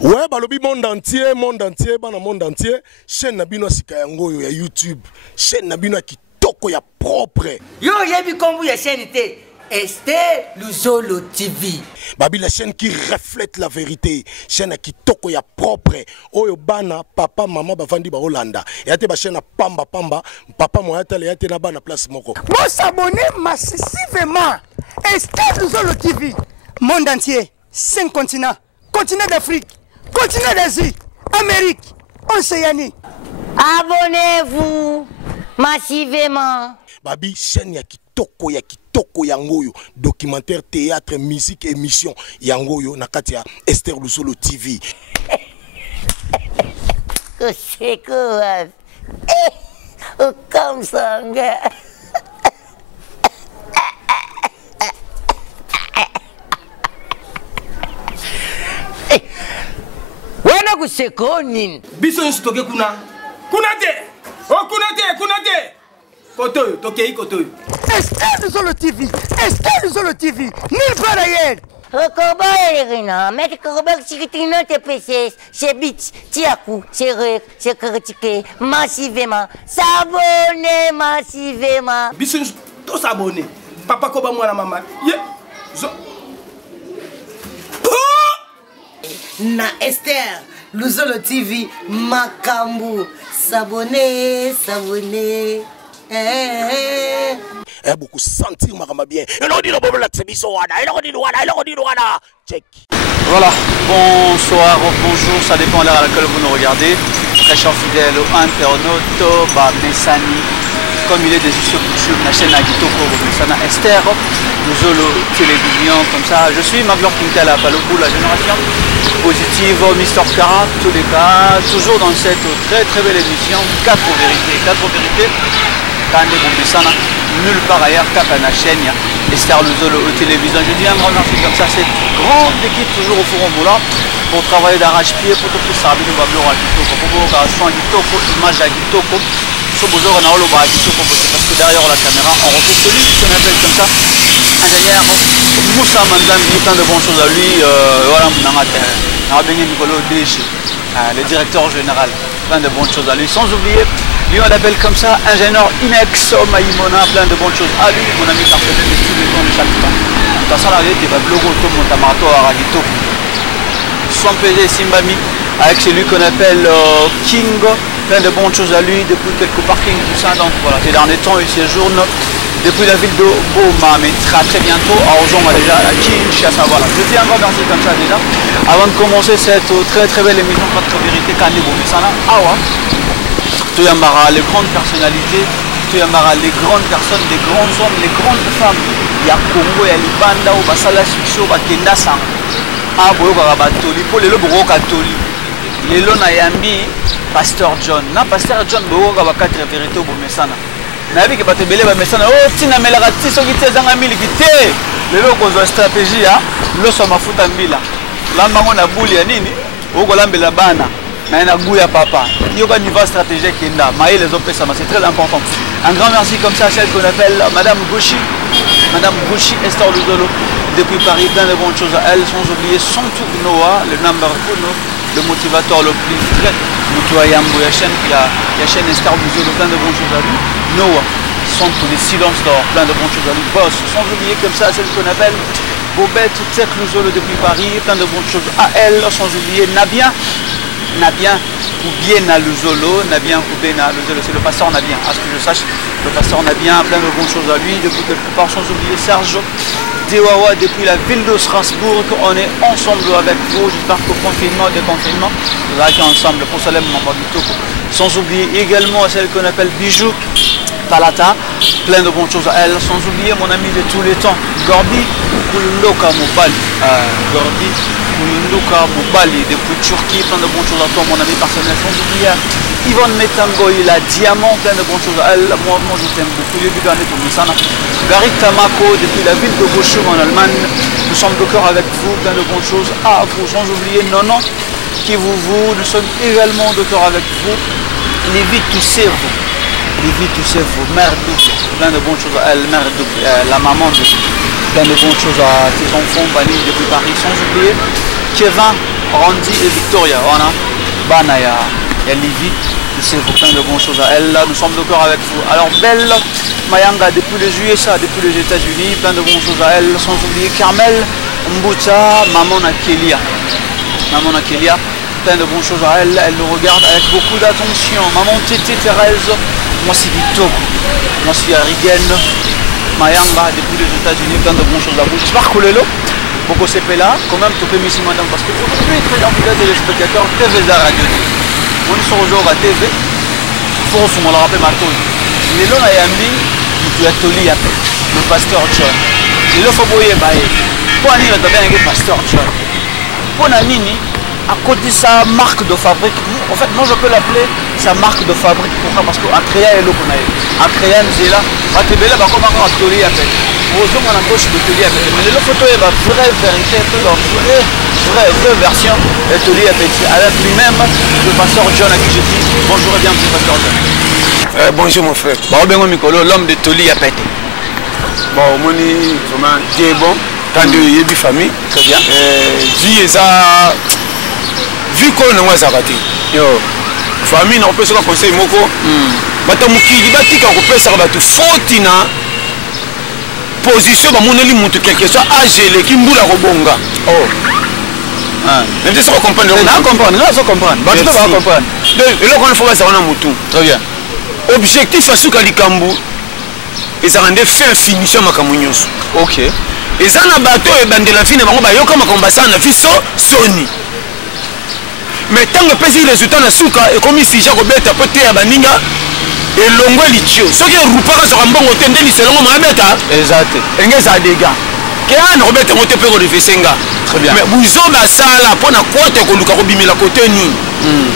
Ouais, balobi monde entier, bana monde entier. Chaîne Nabino Sikayango ya YouTube. Chaîne Nabino Kitoko ya propre. Yo, j'ai vu comme vous ya chaîne était. Esther Luzolo TV. Babi la chaîne qui reflète la vérité. Chaîne Kitoko ya propre. Oyo bana, papa, maman, bavandi ba Hollanda. Yate ba chaîne pamba, papa moyata le yate na bana place moko. Bon s'abonner massivement. Esther Luzolo TV. Monde entier, 5 continents. Continent d'Afrique, continent d'Asie, Amérique, Océanie. Abonnez-vous massivement. Babi chaîne ya Kitoko yangoyo. Documentaire, théâtre, musique, émission. Yangoyo nakatia Esther Luzolo TV. C'est quoi? Comme ça, gars. Wana kuseko nini? Biso nstoke kuna. Kunate! Oh kunate! Kotoyo, tokei kotoyo. Esther Luzolo TV, Esther Luzolo TV, nulle part ailleurs. Rekoba Erina, mais Rekoba Chikitina TPCS, c'est bits, Tiakou, c'est rec, c'est critiqué massivement. S'abonner massivement. Biso tous s'abonner. Papa Koba moi la maman. Na Esther Luzolo TV Makambu. S'abonner. Beaucoup sentir ma bien. Check. Voilà, bonsoir, bonjour, ça dépend de l'heure à laquelle vous nous regardez. Très chers fidèles, internautes, Messani, comme il est des us coutumes, la chaîne Agitoko, Messana Esther, Luzolo Télévision, comme ça. Je suis Maglor Quintal à Palopou, la génération positive, Mister Cara, tous les cas, toujours dans cette très belle émission, 4 vérités. Tande Bombessana, nulle part ailleurs qu'à la chaîne Esther Luzolo Télévision. Je dis un grand merci comme ça, cette grande équipe toujours au forum là pour travailler d'arrache-pied, pour tout ça, pour image à Gitoko, parce que derrière la caméra, on retrouve celui qui s'appelle comme ça, ingénieur Moussa Mandambi, plein de bonnes choses à lui, voilà, le directeur général, plein de bonnes choses à lui, sans oublier. Lui on l'appelle comme ça, ingénieur Inex Maïmona, plein de bonnes choses à lui, mon ami personnel de tous les temps de chaque temps. De toute façon, la vérité, il va bloguer autour de mon tamato à Ragito. Son PG Simbami, avec celui qu'on appelle King, plein de bonnes choses à lui, depuis quelques parkings, tout ça. Donc voilà, ces derniers temps, il séjourne depuis la ville de Boma, mais très bientôt, à Ozonga déjà, à Kinshasa. Voilà, je dis un grand merci comme ça déjà. Avant de commencer cette très belle émission, Quatre Vérités, Kandi Boumessana, Awa. Tuyambara, les grandes personnalités, Tuyambara, les grandes personnes, les grands hommes, les grandes femmes. Il y a Congo, il y a Libanda, il y a Basala Suksho, il y a Kendasa. Ah, Boyoka Batoli, pour les Lobro Katoli. Les Lona Yambi, Pasteur John. Na Pasteur John, Boyoka Quatre Vérités, Boumessana. Nabi qui batte belé Boumessana. Oh, Tina Melarati, Sogité, Zangamil, Gité. Les locaux ont une stratégie, l'eau sur ma fout en mila. L'ambango na bouli ya nini, Ogolambe la bana. Na gouya papa. Il y a un niveau stratégique qui est là. Les OP, c'est très important. Un grand merci comme ça à celle qu'on appelle Madame Gouchi. Madame Gouchi, Esther Luzolo, depuis Paris, plein de bonnes choses à elle, sans oublier son tour Noah, le number 1, le motivateur le plus vrai. Mutuayambo, il y a chaîne Esther Luzolo, plein de bonnes choses à lui. Noah, son tous les silences d'or, plein de bonnes choses à lui. Boss, sans oublier comme ça celle qu'on appelle Bobette, Tsek Luzolo depuis Paris, plein de bonnes choses à elle, sans oublier Nabien. Nabien Koubien Luzolo, Nabien Koubien Luzolo, c'est le pasteur Nabien, à ce que je sache, le pasteur Nabien, plein de bonnes choses à lui, depuis quelque part, sans oublier Serge Dewawa, depuis la ville de Strasbourg, on est ensemble avec vous, j'espère qu'au confinement, déconfinement, nous allons ensemble pour Salem Mamabito, sans oublier également celle qu'on appelle Bijou Palata, plein de bonnes choses à elle, sans oublier mon ami de tous les temps, Gorbi Kouloka Mobali, Gorbi Kouloka Mobali, depuis Turquie, plein de bonnes choses à toi, mon ami personnel, sans oublier Yvonne Metango, il a Diamant, plein de bonnes choses à elle, moi je t'aime beaucoup, Gary Tamako, depuis la ville de Bochum en Allemagne, nous sommes de cœur avec vous, plein de bonnes choses à vous, sans oublier Nonon, qui vous, nous sommes également de cœur avec vous, Lévi Toussez-vous. Lévi Toussez-vous, mère douce, plein de bonnes choses à elle, mère douce, la maman douce, plein de bonnes choses à tes enfants, Bali depuis Paris, sans oublier Kevin Randy et Victoria. Voilà. Bana ya Livy. C'est plein de bonnes choses à elle. Nous sommes de cœur avec vous. Alors, Belle Mayanga, depuis les USA, depuis les États-Unis, plein de bonnes choses à elle. Sans oublier Carmel Mbucha, maman Nakelia. Maman Nakelia, plein de bonnes choses à elle. Elle nous regarde avec beaucoup d'attention. Maman Tété Thérèse, moi c'est Victor. Moi c'est Arigen. Mayanga, depuis les États-Unis, plein de bonnes choses à vous. J'espère que les lots, beaucoup c'est là, quand même, tu peux m'y madame, parce que aujourd'hui, très bien, téléspectateurs, TV Radio. On est sur le jour à TV, il faut qu'on le rappelle maintenant. Il est là, il y a Toli, le pasteur John. Il faut que vous voyez, pour aller dans le pasteur John. Pour Nini, à côté de sa marque de fabrique, en fait, moi je peux l'appeler sa marque de fabrique. Pourquoi? Parce qu'en créant, il est là. En créant, il est là. À TV, là, comme un Toli à peine. Heureusement, on a gauche de Toli à peine. Mais la photo est la vraie vérité, la vraie version de Toli à peine. Avec lui-même, le pasteur John à qui je dis bonjour et bienvenue, pasteur John. Bonjour mon frère. Bon, bien, Mikolo, l'homme de Toli à peine. Bon, moi, vraiment, Dieu est bon. Quand il y a des familles. Très bien. Vie et ça. Vu qu'on a raté. Famille, on peut se conseiller moko. Batamukili batika ko pesa batu fotina. Position ba moneli mutu quelque soit agele ki mbula ko bonga. Oh. Même si ça va comprendre. On comprendre, non, ça comprendre. Bato va comprendre. Et là quand il faut ça on a mutu. Très bien. Objectif asuka likambu. Et ça rende fin finition makamunyoso. OK. Et ça na bato e bandela fine bango ba yoka makomba ça na fiso soni. Mais tant que pesi résultat na suka et comme si Jacob beta pote ya baninga et longo lichio ce qui rupa ka so mbongo tende li selongo ma beta exact engeza dega ke ana robeta mote pe ko refesenga très bien mais buzo ba sala pona kote ko luka ko bimela côté ni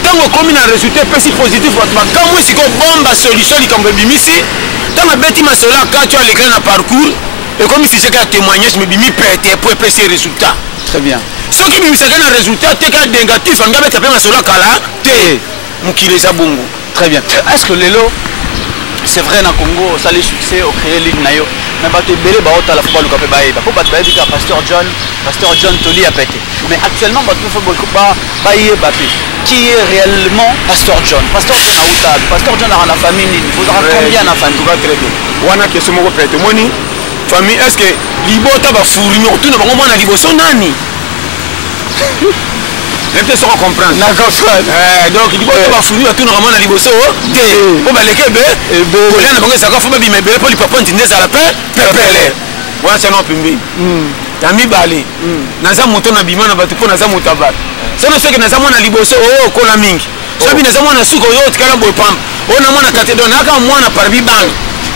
tant que comme na résultat pesi positif ba kamwe siko bomba solution li kambe bimisi tant que beti masola ka tu as l'écran na parcours et comme si c'est un témoignage me bimi pete pour pesi résultat très bien. Ce qui me fait un résultat négatif, on va taper ma sola kala, té, mukile sa bongo. Très bien. Est-ce que Lelo, c'est vrai dans Congo, ça les succès au créer ligne nayo, mais bah tu belé bah autant la football au capé baé, bah pour bah tu vas dire Pasteur John Toli a pété. Mais actuellement bah tu football bah baé bappé. Qui est réellement Pasteur John? Pasteur John a outa, Pasteur John a la famille, il faudra combien la famille? Tout va très bien. Wana qui est ce mot pété. Moni, famille, est-ce que libota va fournir tout le monde a liboso nani? Même si on comprend. Donc il va fournir tout normalement dans liboso. Pour les kebe, pour les gens ça va faire bien mais pour les papa entendre ça la paix, pepele. Voilà c'est non pimbi. Tami balé. Naza moto na bima na batu ko naza motaba. Ça ne fait que naza mona liboso oh kola mingi. Sabi naza mona suko yo tikala boy pam. On a mona catedron aka mwana parbi bang.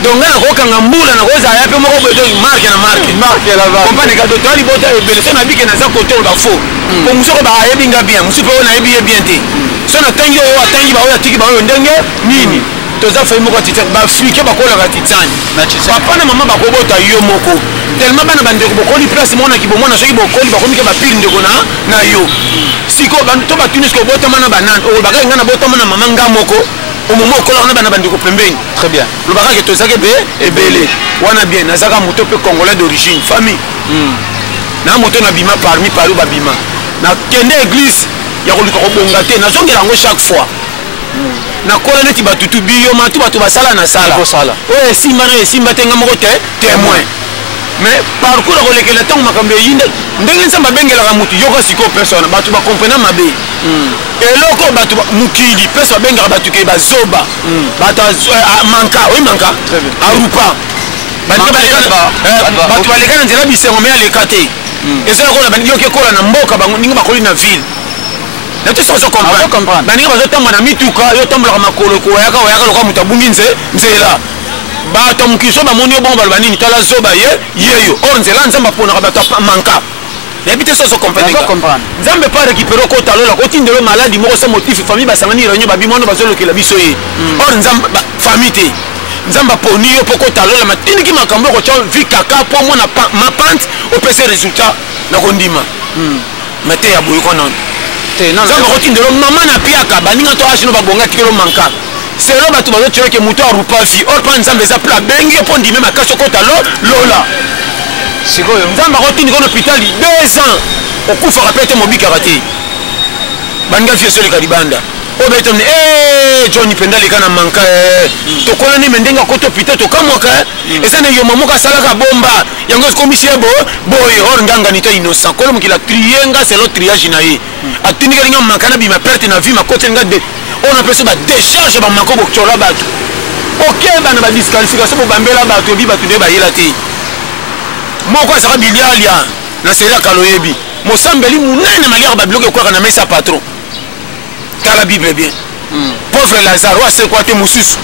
Donc là on kanga mbula na koza ya pe moko beto marque la va. Compagnie ka docteur libota e bele na bike naza côté on ba faux. Pour musoko ba yebinga bien, musupe on a yebi bien te. So na tangi o atangi ba o tiki ba o ndenge nini. Toza fa moko titsa ba frike ba kola ka titsani. Na titsa. Papa na mama ba ko bota yo moko. Tellement bana bande ko bokoli place mona ki bomona soki bokoli ba komika ba pile ndeko na yo. Siko ba to ba tunis ko bota mana banane o ba nga na bota mana mama nga moko. Au moment où on a bana bande ko pembeni. Très bien. Le bagage to zake be e belé. Wana bien nazaka moto pe congolais d'origine, famille. Na moto na bima parmi paru ba bima. Na kende église ya ko luka ko bonga te na zongela ngo chaque fois. Na kola neti batutu biyo matu batu basala na sala. Ko sala. Ouais simba tenga moko te témoin. Mais parcours ko lekela tango makambe yinde ndenge nsamba bengela ka mutu yoko siko personne batu ba comprendre mabe. Et loko batu mukili personne bengela batu ke bazoba. Batu manka, oui manka. Très bien. Arupa. Batu baleka nzela bisengo me alekate. Et ça ko la bandi yoke kola na mboka bango ninga bakoli na ville. Na tu sans comprendre. Bandi bazo tamba na mituka yo tamba la makolo ko yaka lokwa mutabungi nzela. Bato mukiso ba moni bon balba nini tala zoba yeyo or nzela nzamba pona ka bato manka yabite so comprendre nzambe pas récupérer ko talola ko tindelo maladie moko sa motif famille basangani réunion babi mono bazolo ke la biso ye or nzamba famille te nzamba poni yo poko talola matini ki makambo ko tio vi kaka po mona ma pante au PC résultat na kondima mate ya boyo konon te non nzamba ko tindelo mama na piaka baninga to ashino babonga tikelo manka. C'est là que tu vas dire que Mouto a rupa fi. Or pas ensemble les appels à bengi pour dire même à cache côté lola. C'est quoi? Nous avons retenu qu'on hôpital 2 ans. Au coup faut répéter mon bic karaté. banga fie sole kalibanda o beto ne Johnny penda le kana manka to kola ni mendenga koto pite to kamwaka esa ne yo mamoka salaka bomba yango komisi bo boy or nganga ni to innocent kola mukila trienga c'est l'autre triage na ye atini nga manka na bi ma perte na vie ma kote nga de on appelle ça ba décharge ba manko bo chola ba OK bana ba disqualification bo bambela ba to bi ba to de ba yela te moko saka bilialia na sera kaloyebi mosambeli munene maliaka ba bloquer quoi na mesa patron la Bible bien pauvre Lazare wa se quoi te mususu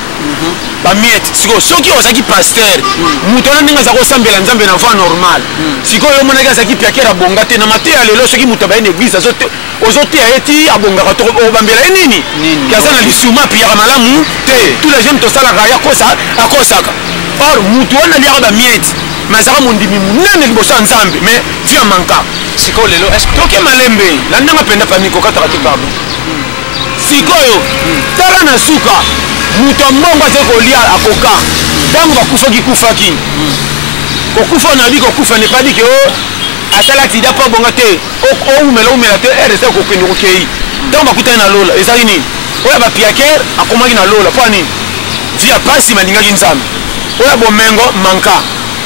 ba miette siko soki osaki pasteur mutona ninga za ko sambela nzambe na voie normal siko yo mona ga zaki piakera bonga te na mate ya lelo soki mutaba ene église ozote eti abonga ka to bambela nini kazana lisuma piaka malamu te tous les gens to sala ga ya kosa akosaka or mutu wana liaka ba miette mazaka mondimi munene liboso nzambe mais via manka siko lelo est-ce que toke malembe la ndanga penda paniko kata ka te pardon sikoyo tala na suka muto mbongo aze kolia akoka ntango bakufaki kokufa na bi kokufa ne pas dit que asala accident mpo bongo te oumela te reste kokende kokei ntango bakutani na lola ezali nini oyo bapiaker akomaki na lola mpo nini via pasi balingaki nzambe oyo bomengo manka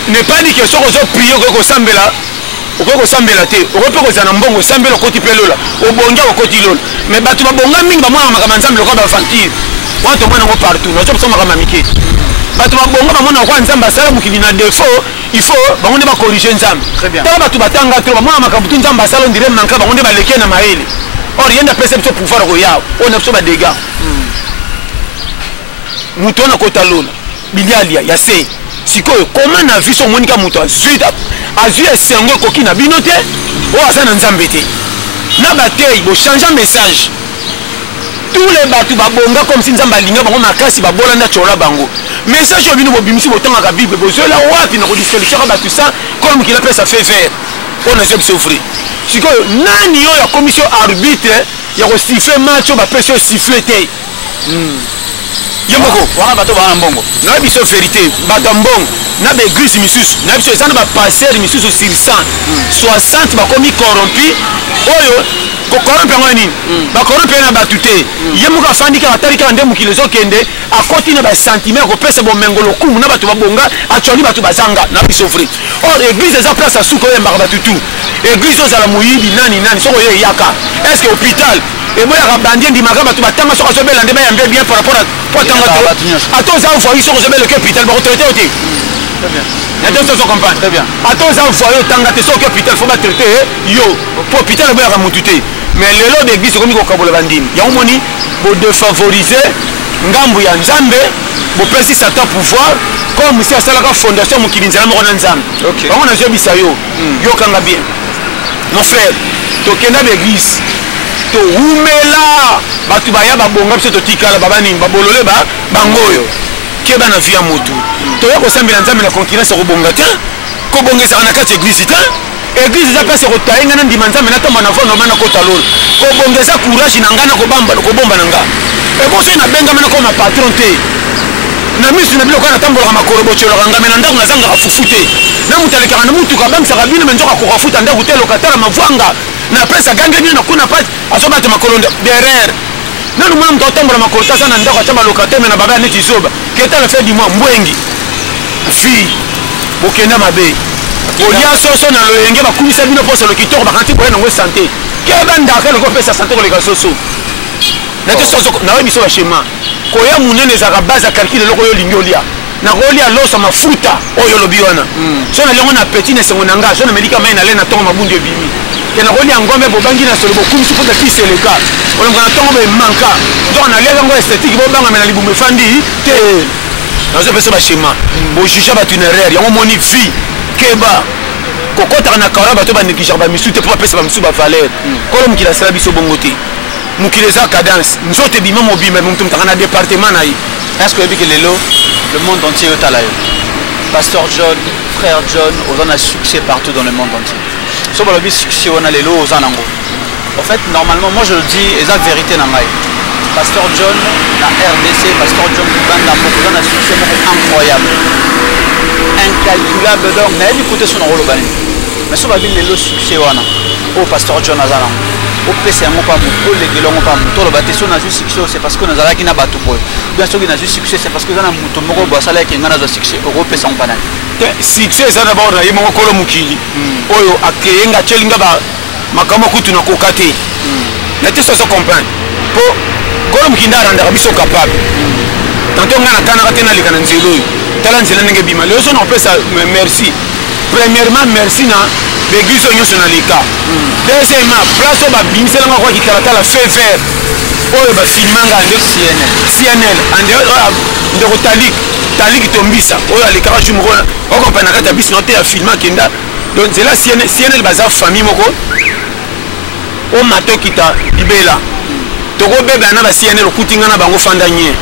ne pas dit que soki ozoprie okoki kosambela te okoki mpe kozala na mbongo osambela okoti mpe lola obongi okoti lola mais bato babonga mingi bamwana makambo nzambe lokola baventure wana tomona yango partout nazo biso makambo ya mike bato babonga bamona lokola nzambe asala mokili na défaut il faut bango nde bakorige nzambe ntango bato batanga tro bamona makambo tu nzambe asala ondire manka bango nde baleke na mayele or ye nde apesa biso pouvoir koyawa oyo na biso badega moto wana kota lola bilialia ya se sikoyo koma na viso omonika moto azwi esengo ekoki na bino te oyo aza na nzambe te na batei bochange message tous les bato babonga comme si nzambe alinga bango makasi babolanda tiola bango message oyo bino bobimisi botangaka bible bozoela wapi na kodisqualifiaka bato sa kolo mokili apesa fe vert oyo nazwi biso fri sikoyo nani oyo akomisi yo arbitre ya kosifle match oyo bapesi yo sifle te yemboko wana bato bana mbongo na biso vérité bato mbongo na ba église misusu na biso ezana ba pasteur misusu sur 100 60 bakomi corrompi oyo ko corrompi ngo nini ba corrompi na batu te yemuka fandika atalika nde mukile zokende akoti na ba sentiment ko pesa bo mengolo kumu na batu babonga actually batu bazanga na biso frère or église eza place asuko yembaka batu tu église ozala muyibi nani soko ye yaka est-ce que hôpital et moi la bandie ndi makaba tu batanga soko zobela ndeba yambe bien par rapport à potanga to ato za foyer soko zobela ke hôpital ba traiter oti très bien attention so comprendre très bien ato za foyer tanga te soko hôpital faut ba traiter yo pour hôpital ba ya mutute mais lelo d'église comme ko kabola bandini ya omoni bo défavoriser ngambu ya nzambe bo pesi satan pouvoir comme si asalaka fondation mukilinza na mona nzambe OK on a jebisa yo kanga bien mon frère to kenda d'église to umela batu baya babonga biso totikala babanini babolole bangoyo keba na via motu to ya kosambela nzambe na concurrence kobonga te kobongeza na kati église te église za pesa kotayenga na ndima nzambe na tomba na vono mana kota lolo kobongeza courage na ngana kobomba na nga e boso na benga mena ko ma patron te na misu na biloko na tambola makorobo chelo ngame na ndako na zanga kafufu te na mutaleka na mutu ka bamsa kabine menjoka ko kafuta ndako te lokatara mavwanga na pesa gange ni na kuna pati asobate makolonda derrière nanu mwana mtu atambola makolota sana ndako achamba lokateme na baba neti zoba keta la fait du mois mbwengi fi bokenda mabe olia soso na loyenge bakumisa bino posa lokitoko bakanti boye na ngwe santé keba ndaka loko pesa santé ko leka soso na te soso na we biso ba schéma koya munene za base calcul loko yo lingiolia na kolia losa mafuta oyo lobi wana so na lengo na petit na sengo nanga so na medika mai na lena tongo mabundi ebimi kena kolia ngombe bobangi na solo bokumisi futa kiseleka ona ngana tongo be manka donc na lega ngo esthétique bobanga mena libume fandi te na zo pesa ba schéma bo juger ba tunéraire yango moni vie keba kokota na kala bato ba négliger ba misu te pour pesa ba misu ba valeur kolo mukila sala biso bongote mukile za cadence nzote bima mobima mtu mtakana département na yi est-ce que depuis que le monde entier est à la Pasteur John, frère John, on a succès partout dans le monde entier. So balobi succès on a lelo aux anango. En fait, normalement, moi je le dis, et la vérité dans ma Pasteur John, la RDC, Pasteur John, on a un succès incroyable, incalculable. Donc, mais il écoute son rôle au bani. Mais so balobi lelo succès on a. Oh Pasteur John azanango. opesa yango pa moto olegela yango pa moto oloba te so nazwi succès c'est parce que nazalaki na bato boye bien soki nazwi succès c'est parce que eza na moto moko boye asalaki nga nazwa succès okopesa yango pa nani succès eza na bao na ye moko kolo mokili oyo akeye nga atyelinga makambo kutu na koka te na te soso comprendre mpo kolo mokili nde arandaka biso capable tanto nga natanaka te naleka na nzela oyo tala nzela ndenge bima lelo so na kopesa merci premièrement merci na l'église oyo nyonso naleka deuxièmement place oyo babimiselanga kwa kitalatala fait vert oyo bafilmanga nde cnl ndeko talik tombisa oyo alekaka ju moko okompani na kati ya bisi na te ya filme akenda donc nzela cnl baza famille moko o mato okita libela tokobebela na ba cnl okutinga na bango fanda nye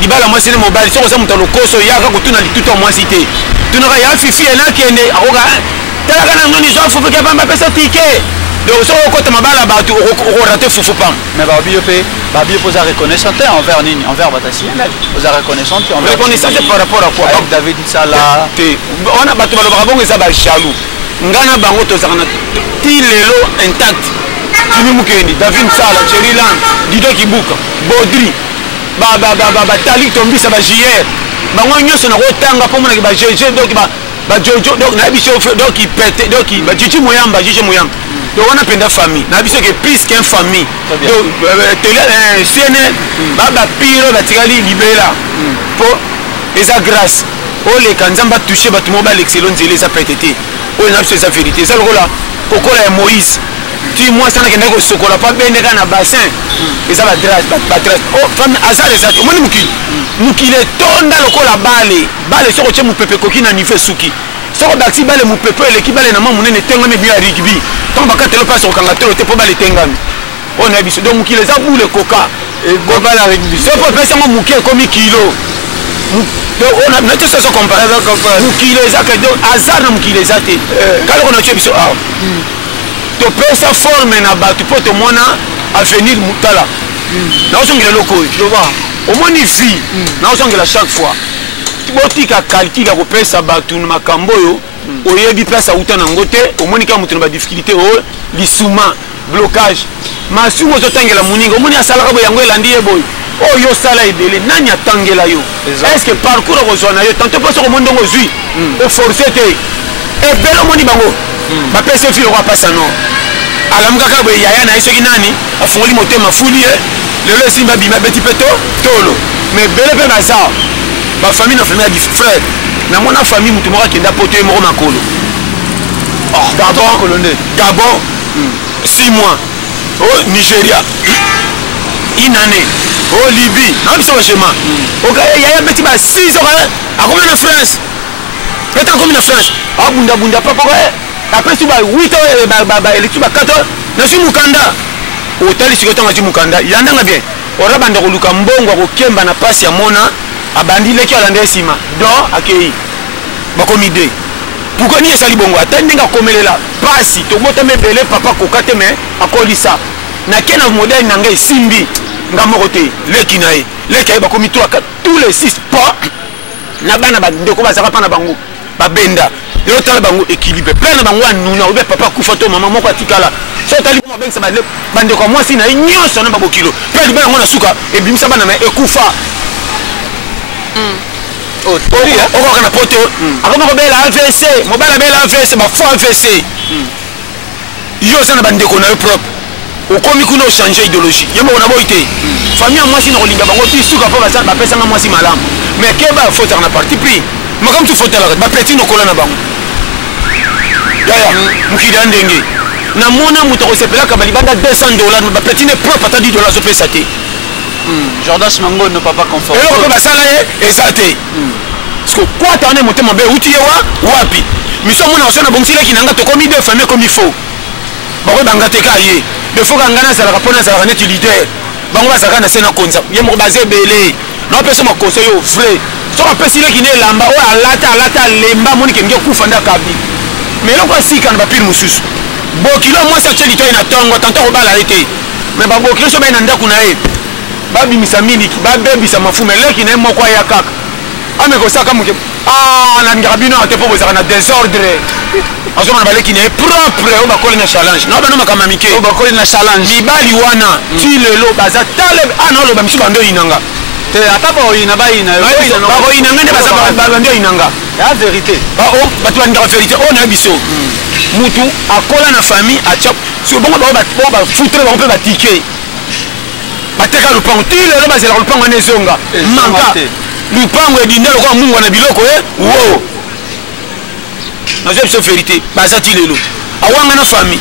libala mwasi ne mobali soko za moto lokoso yaka kotuna lituta mwasi te tunaka ya fifi enakende akoka talaka na ngoni zo fufu ke pamba pesa tike donc soko okota mabala bato okorate fufu pam mais babiyo poza reconnaissant envers nini envers batasi poza reconnaissant envers reconnaissant par rapport à quoi avec David Sala te ona bato balobaka bongo eza ba jaloux ngana bango tozaka na ti lelo intact tini mukendi David Sala Cheriland Dido Kibuka Baudry batali tombisa ba JR bango nyonso na kotanga mpo monaki ba GG donc ba Jojo donc na biso donc il pète donc ba Jiji Moyamba donc on a plein de famille na biso que plus qu'une famille donc CNN ba piro ba tikali libela pour eza grâce o les kanzamba toucher bato mo ba l'excellence les a pété o na biso eza vérité ça lokola kokola ya Moïse tu moi ça na kenda ko sokola pa bendeka na bassin eza ba grâce oh femme azar eza o moni mukile tonda lokola bale soko che mupepe koki na niveau suki soko baksi bale mupepe eleki bale na mamu nene tengami bi ya rugby tant bakatelo passe au kangatelo te po bale tengami on a biso donc mukile za boule koka et go bale rugby so po pesa mo mukie komi kilo donc on a notre ça comparer mukile za que donc azar na mukile za te kala ko na che biso ah to pesa forme na batu po to mona avenir mutala na osongela loko tu vois au moins une vie na osongela chaque fois botika calcul ya kopesa batu na makambo yo oyebi place auta na ngote omoni ka mutu na ba difficulté o lisuma blocage masumo zotangela muninga omoni asalaka bo yango elandi ye boy o yo sala ebele nani atangela yo est-ce que parcours kozona yo tanto pas ko mondongo zui o forcer te e belo moni bango ba pesa filo kwa pasa no alamuka ka bo yaya na isoki nani afungoli motema fuli lelo simba bima beti peto tolo mais bele pe baza ba famille na famille a frère na mona famille mutu moko kenda poto moko makolo Gabon 6 mois au Nigeria une année au Libye na biso ba chema o ka yaya beti ba 6 ans a combien de France peut-être combien de France a bunda papa après tu ba 8 ans ba électu ba 4 ans na si mukanda o tali sikoto ngati mukanda yanda nga bien ora banda ko luka mbongo ko kemba na passe ya mona abandi leki alande sima donc akei bakomi de pourquoi ni esali bongo atende nga komelela pasi to mota mebele papa kokate me akolisa na kena modèle na ngai simbi nga moko te leki na ye leki ay bakomi to tous les 6 pas na bana ba ndeko bazaka pa na bango babenda yo tala bango équilibre plein na bango anuna obe papa kufa to mama moko atikala so tali mo bengisa bande ko mwasi na nyonso na babokilo pe libana ngona suka ebimisa bana na ekufa oh tori o kana poto akoma ko bela AVC mobala bela AVC ba fo AVC yo sana bande ko na yo propre okomi kuno changer idéologie yemo na boité famille mwasi na kolinga bango ti suka po bazana ba pesa nga mwasi malamu mais ke ba faut na parti pris makam tu faut la ba petit no kola na bango yaya mukida ndenge na mona muto ko sepela ka balibanda $200 ba petit ne propre ata $10 so pesa te Jordan Mango ne peut pas conforter et là ba sala exacté parce que quoi t'en es monté mon bé outil wa wapi miso mona osona bongila kinanga to komi de famille comme il faut ba ko banga te ka ye de faut ngana sala rapona sala net leader bango basaka na sena konza ye mo baze belé non pesa mo conseil au vrai so ka pesi le kiné lamba o alata lemba moni ke ngeko kufa nda kabi mais là quoi si quand ba pile mususu bokilo moi ça tcheli to ina tongo tanto ko bala été mais ba bokilo so ba ina ndako na ye babi misamini babebi sa mafume leki na moko ya kaka ameko saka muke na ngabino ate po bozaka na désordre azomona baleki na ye propre oyo bakoli na challenge na bano makambo mike oyo bakoli na challenge mibali wana ti lelo baza tale ana oloba misu bando oyinanga te ata baoyina bayina bakoyinanga nde bando oyinanga ya vérité bato balingaka vérité oyo na ye biso mutu akola na famille atia sur bongo bao bafutre bango mpe batike bateka lupango ti lelo bazelaka lupango wana ezonga manka lupango edinda lokola mungwa na biloko wo nazwa biso vérité baza ti lelo awanga na famille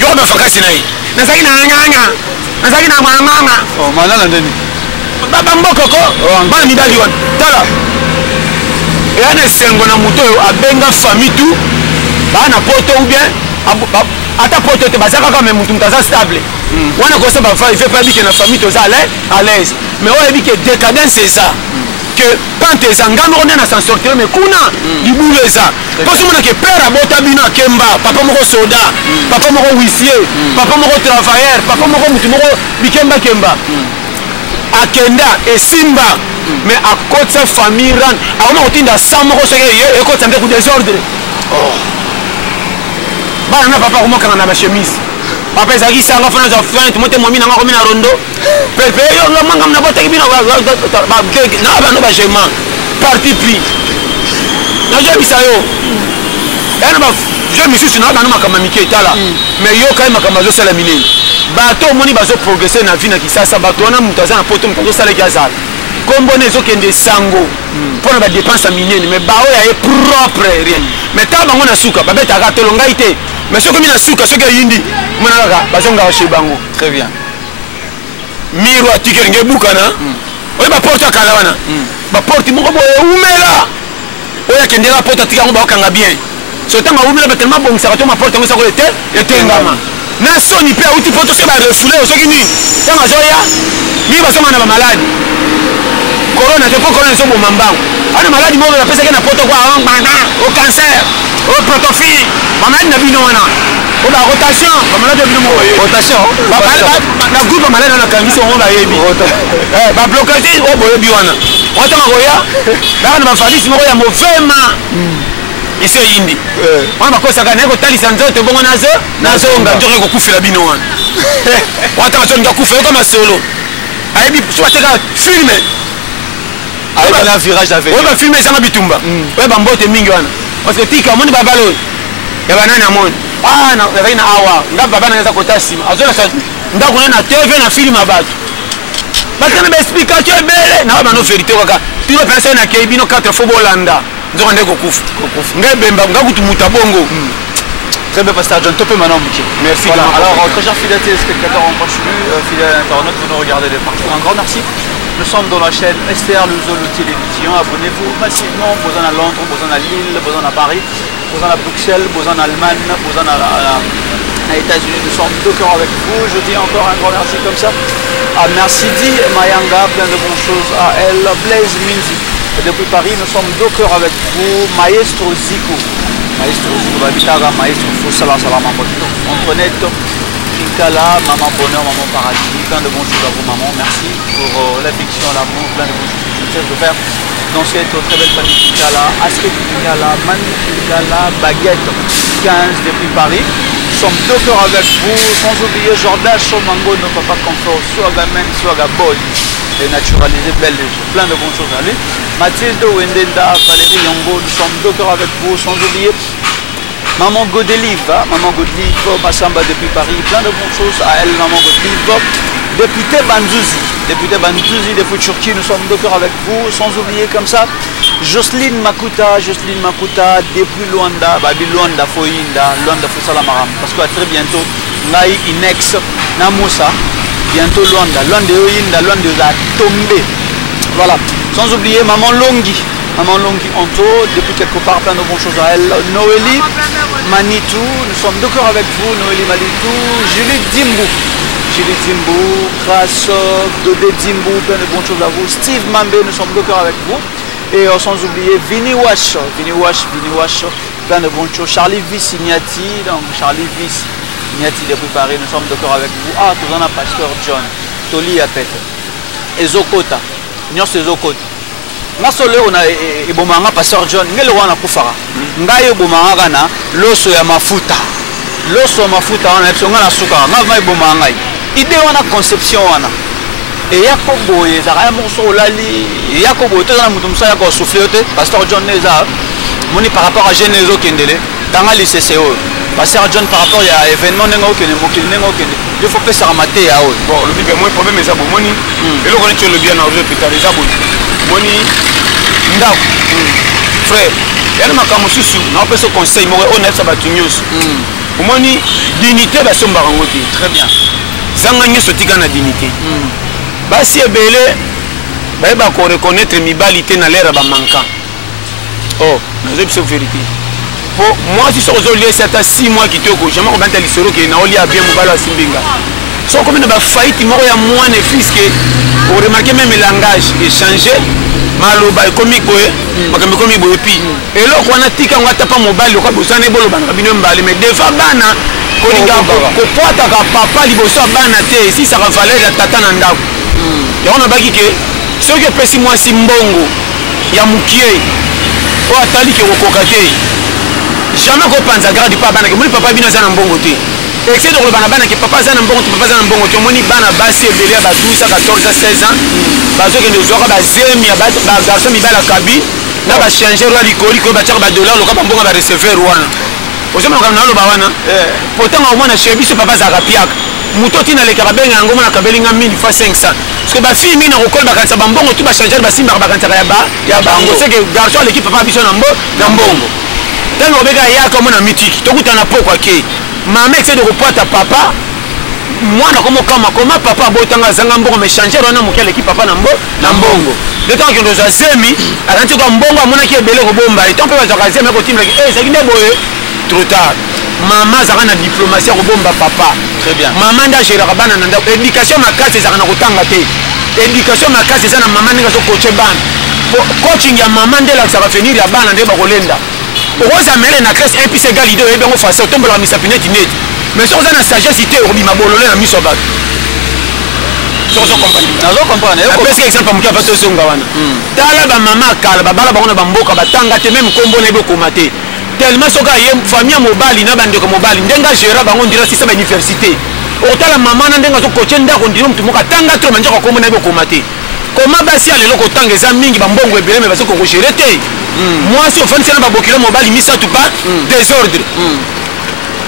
yoko bafakasi na ye nazalaki na nganga nazalaki na nganga manana ndeni bambokoko bana mibali wana tala eya na esengo na moto oyo abenga famille tu bana poto ou bien ata poto te baza kaka me mutu aza stable wana kosa bafa ife mpe abike na famille toza à l'aise mais oyo yebi ke décadence eza que pante eza ngambo oko nde na s'en sortir mais kuna libulu eza mpo somonake père abota bino akemba papa moko soda papa moko huissier papa moko travailleur papa moko mutu moko bikembakemba akenda esimba mais akotisa famille ran akoma kotinda sa moko soki ekotisa mpe ku désordre bana na papa akomokanga na bachemise papa ezalaki sanga fana za feinte mote momi nanga komi na rondo pepe yo mangam na botaki bino na bano bagement parti pris nazoyebisa yo ena bajeu misusu na bano makambo mike etala mais yo kai makambo azosala minene bato omoni bazoprogresse na vie na kisasa bato wana moto aza na poto moto azosalaki azala kombona ezokende sango mpona badepense ya minene mais baoyo aye propre rien mais tala bango na suka babetaka tolo ngai te mais soki omi na suka soki eyindi mona kaka bazongaka chez bango très bien miro atikeli nge ebukana oyo baporte akala wana baporte moko boye eumela oyo akendela porte atika yango baokanga bien so ntango aumela batelema bongisaka to maporte yango sako etengama na soni mpe auti po tosoki barefule soki nini ntango azoya mii bazongana na bamaladi corona te mpo corona ezoboma mbango ana maladi moko bapesaki na poto kwa o cancer o protophile bamaladi na bino wana o barotation bamaladi ya bino moko rotation na groupe bamaladi wana kangisi ongo bayebi bablokage o boyebi wana otanga koya baka na bafalisi moko ya movema ese eyindi wana bakosaka naye kotalisa nzoto bongo nazonga nzoka ekokufela bino wana watanga so ngakufa yoka masolo ayebi so bateka filme avec un virage avec oyo bafilme ezanga bitumba oyo bambote mingi wana parce que tika omoni babala oyo ya banani amoni nazalaki na awa nga baba nanga eza kota nsima azolasa ndako naye na tv na filme ya bato batana baexplication ebele nawa bano vérité kaka tino mpenza oyo nakei bino 4 fois bolanda nzoka nde kokufa nga ebemba nga kutu muta bongo. Très bien, Pasteur John, topé maintenant, Mouki. Merci. Voilà. Alors, très chers fidèles téléspectateurs, on continue. Fidèles internautes, vous nous regardez de partout. Un grand merci. Nous sommes dans la chaîne STR Luzolo Télévision. Abonnez-vous massivement. Vous en à Londres, vous en à Lille, vous en à Paris, vous en à Bruxelles, vous en à Allemagne, vous en à États-Unis. Nous sommes de cœur avec vous. Je dis encore un grand merci comme ça. À Merci Mayanga, plein de bonnes choses à elle. Blaise Minzi. Depuis Paris, nous sommes de cœur avec vous. Maestro Zico. Maestro Zubabitaga, Maestro Foussala Salama Antoinette, Kinkala, Maman Bonheur, Maman Paradis, plein de bonnes choses à vous maman, merci pour l'affection, l'amour, plein de bonnes choses que je sais de faire dans cette très belle famille Kinkala, Astrid Kinkala, Manu Kinkala, Baguette 15 depuis Paris. Nous sommes deux cœurs avec vous, sans oublier Jordan Chomango, nos papas confort, Swagamen, Swagaboy, et naturalisé belge, plein de bonnes choses à lui. Mathilde Wendenda, Valérie Yongo, nous sommes deux cœurs avec vous, sans oublier Maman Godelive, Massamba depuis Paris, plein de bonnes choses à elle, Maman Godelive, député Bandouzi depuis Turquie, nous sommes deux cœurs avec vous, sans oublier comme ça Jocelyne Makuta depuis Luanda, Babi Luanda Foyinda, Luanda Fossalamaram, parce qu'à très bientôt, Naï Inex, Namoussa, bientôt Luanda a tombé. Voilà, sans oublier Maman Longi Anto, depuis quelque part, plein de bonnes choses à elle. Noélie Manitou, nous sommes de cœur avec vous, Noélie Manitou, Julie Dimbu, Grasso, Dodé Dimbu, plein de bonnes choses à vous. Steve Mambe, nous sommes de cœur avec vous. Et sans oublier Vini Wash, plein de bonnes choses. Charlie Viss Ignati, donc Charlie Viss Ignati depuis Paris, nous sommes de cœur avec vous. Ah, tout en a Pasteur John, Toli Apet, Ezokota, Nyos Ezokota. Ngasolo on a ebomanga pasteur John ngele wana kufara. Ngai ebomanga kana loso ya mafuta. Loso ya mafuta wana epsonga na suka. Ngava ebomanga. Idée wana conception wana. Et Yakobo ezaka morceau lali Yakobo te na mutu musaya ko souffler te pasteur John neza moni par rapport à Genezo kendele tanga l'ICCO. Pasteur John par rapport à événement nengo kende mokili nengo kende il faut pesa ramate ya o bon le bibe moi problème eza bo moni et le connaît le bien na hôpital eza bo moni ndako frère yana makamu susu na pesa conseil mo on a sabatu news moni dignité ba somba ngoti très bien zanga nyoso tika na dignité basi ebele ba ko reconnaître mibalité na l'air ba manquant oh na c'est vérité. Pour moi, si je suis à 6 mois qui te couche, je vais vous dire que je vais bien mobile Simbinga. Si on a failli, il y a moins de fils que vous remarquez même le langage échangé. Maloba comique boy, makami komi boy pi. Et là on a tika on a tapé mobile, on a besoin de bolo bana bino mbali mais des fois bana kolinga ko poata ka papa liboso bana te si ça va valer la tata na ndako. Et on a baki que ceux qui pèsent moi simbongo ya mukie o atali ke okokate. Jamais qu'on pense à garder papa, que mon papa vient à Nambongo. Et c'est donc le banabana que papa zana Nambongo, papa zana Nambongo, tu moni bana bassi et belé à 12 à 14 à 16 ans. Parce que nous aurons bazemi à garçon mi bala cabine, n'a pas changé roi licori, que bâtir $, le cap Nambongo va recevoir Rwanda. Au moins on a le bawana. Pourtant au moins na chebi ce papa zarapiak. Mutoti na le karabenga ngoma na kabelinga 1000 fois 500. Parce que ba fille mina rekol ba kansa Nambongo tu ba changer ba simba ba kansa ya bango. C'est que garçon l'équipe papa biso Nambongo. Tant que il y a comme un mythique, tout le monde a dit maman essaie de reporter à papa. Moi, comment papa botanga zangambo me changer on a mon l'équipe papa Nambongo. Le temps que nous a semi, à l'antique Nambongo a mon qui est belé au bomba. Et tant que nous a semi à côté, c'est qui trop tard. Maman a une diplomatie au bomba papa. Très bien. Maman a géré la banane. Éducation ma casse c'est à n'otanga té. Éducation ma casse c'est à maman n'est pas coaché ban. Coaching ya maman de là ça va finir ya ban ande ba kolenda. Rosa mele na classe 1 puis c'est égal idée et bien on fait ça tombe la mise à pinette net mais si on a une sagesse cité au bima bololé na mise au bac so comprendre parce que exemple mukia fato songa wana tala ba mama kala ba bala ba ona ba mboka batanga te même kombo na ebo komate tellement soka ye famille mobali na bande ko mobali ndenga gera ba ngondira système université otala mama na ndenga so coacher ndako ndiro mtu moka tanga to manja ko kombo na ebo komate comment basi ale loko tanga za mingi ba mbongo ebele mais baso ko gérer te. Moi, si on fait un babokilo mobile, il ça tout pas désordre.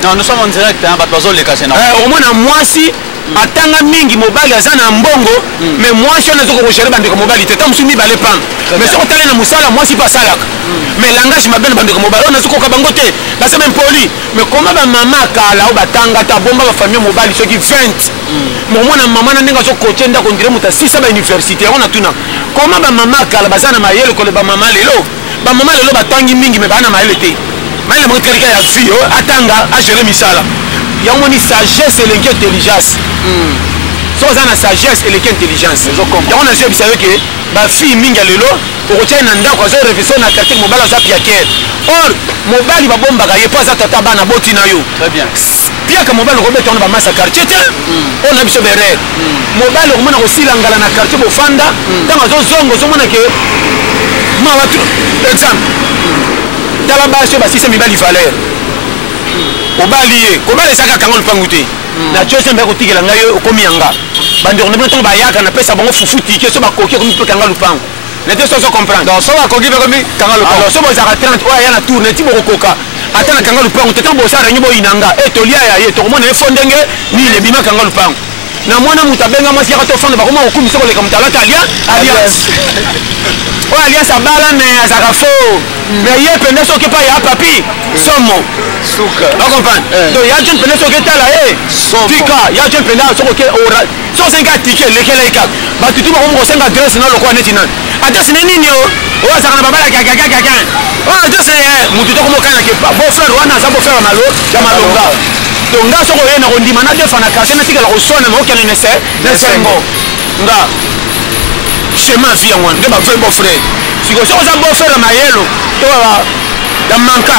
Non, nous sommes en direct, hein, pas besoin de les casser. Au moins, moi, si atanga mingi mobile, ça n'a mbongo, mais moi, si on a tout gérer bande mobile, il était comme soumis balé pan. Mais si on t'a na musala, moi, si pas ça là. Mais langage m'a bien bande mobile, on a tout qu'on bangoté. Là, c'est même poli. Mais comment ma maman kala ou batanga ta bomba famille mobile, ceux qui 20. Moi, maman n'a pas de côté, on dirait que tu as 6 à l'université. On a tout. Comment ma maman kala, bazana maïel, que le maman lélo. Ba maman lelo batangi mingi me bana maele te maile mo kelika ya fille atanga a gérer misala ya moni sagesse et l'intelligence so za na sagesse et l'intelligence je comprends on a je bisayo que ba fille mingi lelo ko tia na ndako zo révision na quartier mobala za piaker or mobali ba bomba ka ye pas za tata bana boti na yo très bien pia ka mobali ko beto na ba masa quartier te on a biso bere mobali ko mona ko silangala na quartier bo fanda tanga zo zongo zo mona ke exemple dans la base basi c'est mibali valeur obalié comment les saka kango lupanguté na chose mbe ko tigela ngayo ko mianga bando ne beto ba yaka na pesa bango fufuti ke so ba koki ko mpe kanga lupango ne te so comprendre donc so ba koki ko mi kanga lupango alors so bo za 30 o ya na tourner ti bo koka atana kanga lupango te tambo sa renyo bo inanga e tolia ya ye to ko mona e fondenge ni le bima kanga lupango na mwana mutabenga mwasi ya to fonda ba ko ma ko misoko le kamtala talia alias o alias abala mais azaka faux mais ye pende so ke pa ya papi somo souka on comprend donc ya jeune pende so ke tala tika ya jeune pende so ke ora so senga ticket lekele ka ba tutu ba ko senga adresse na lokwa neti nan adresse ne nini o azaka na babala kaka o adresse mutu to ko mokana ke beau frère wana za beau frère malo ya malonga donc nga so ko ye na ko ndima na defa na kase na tika la ko sona mo kele ne se sembo nga chemin vie en de ma vrai beau frère si vous avez un beau frère maïelo dans manka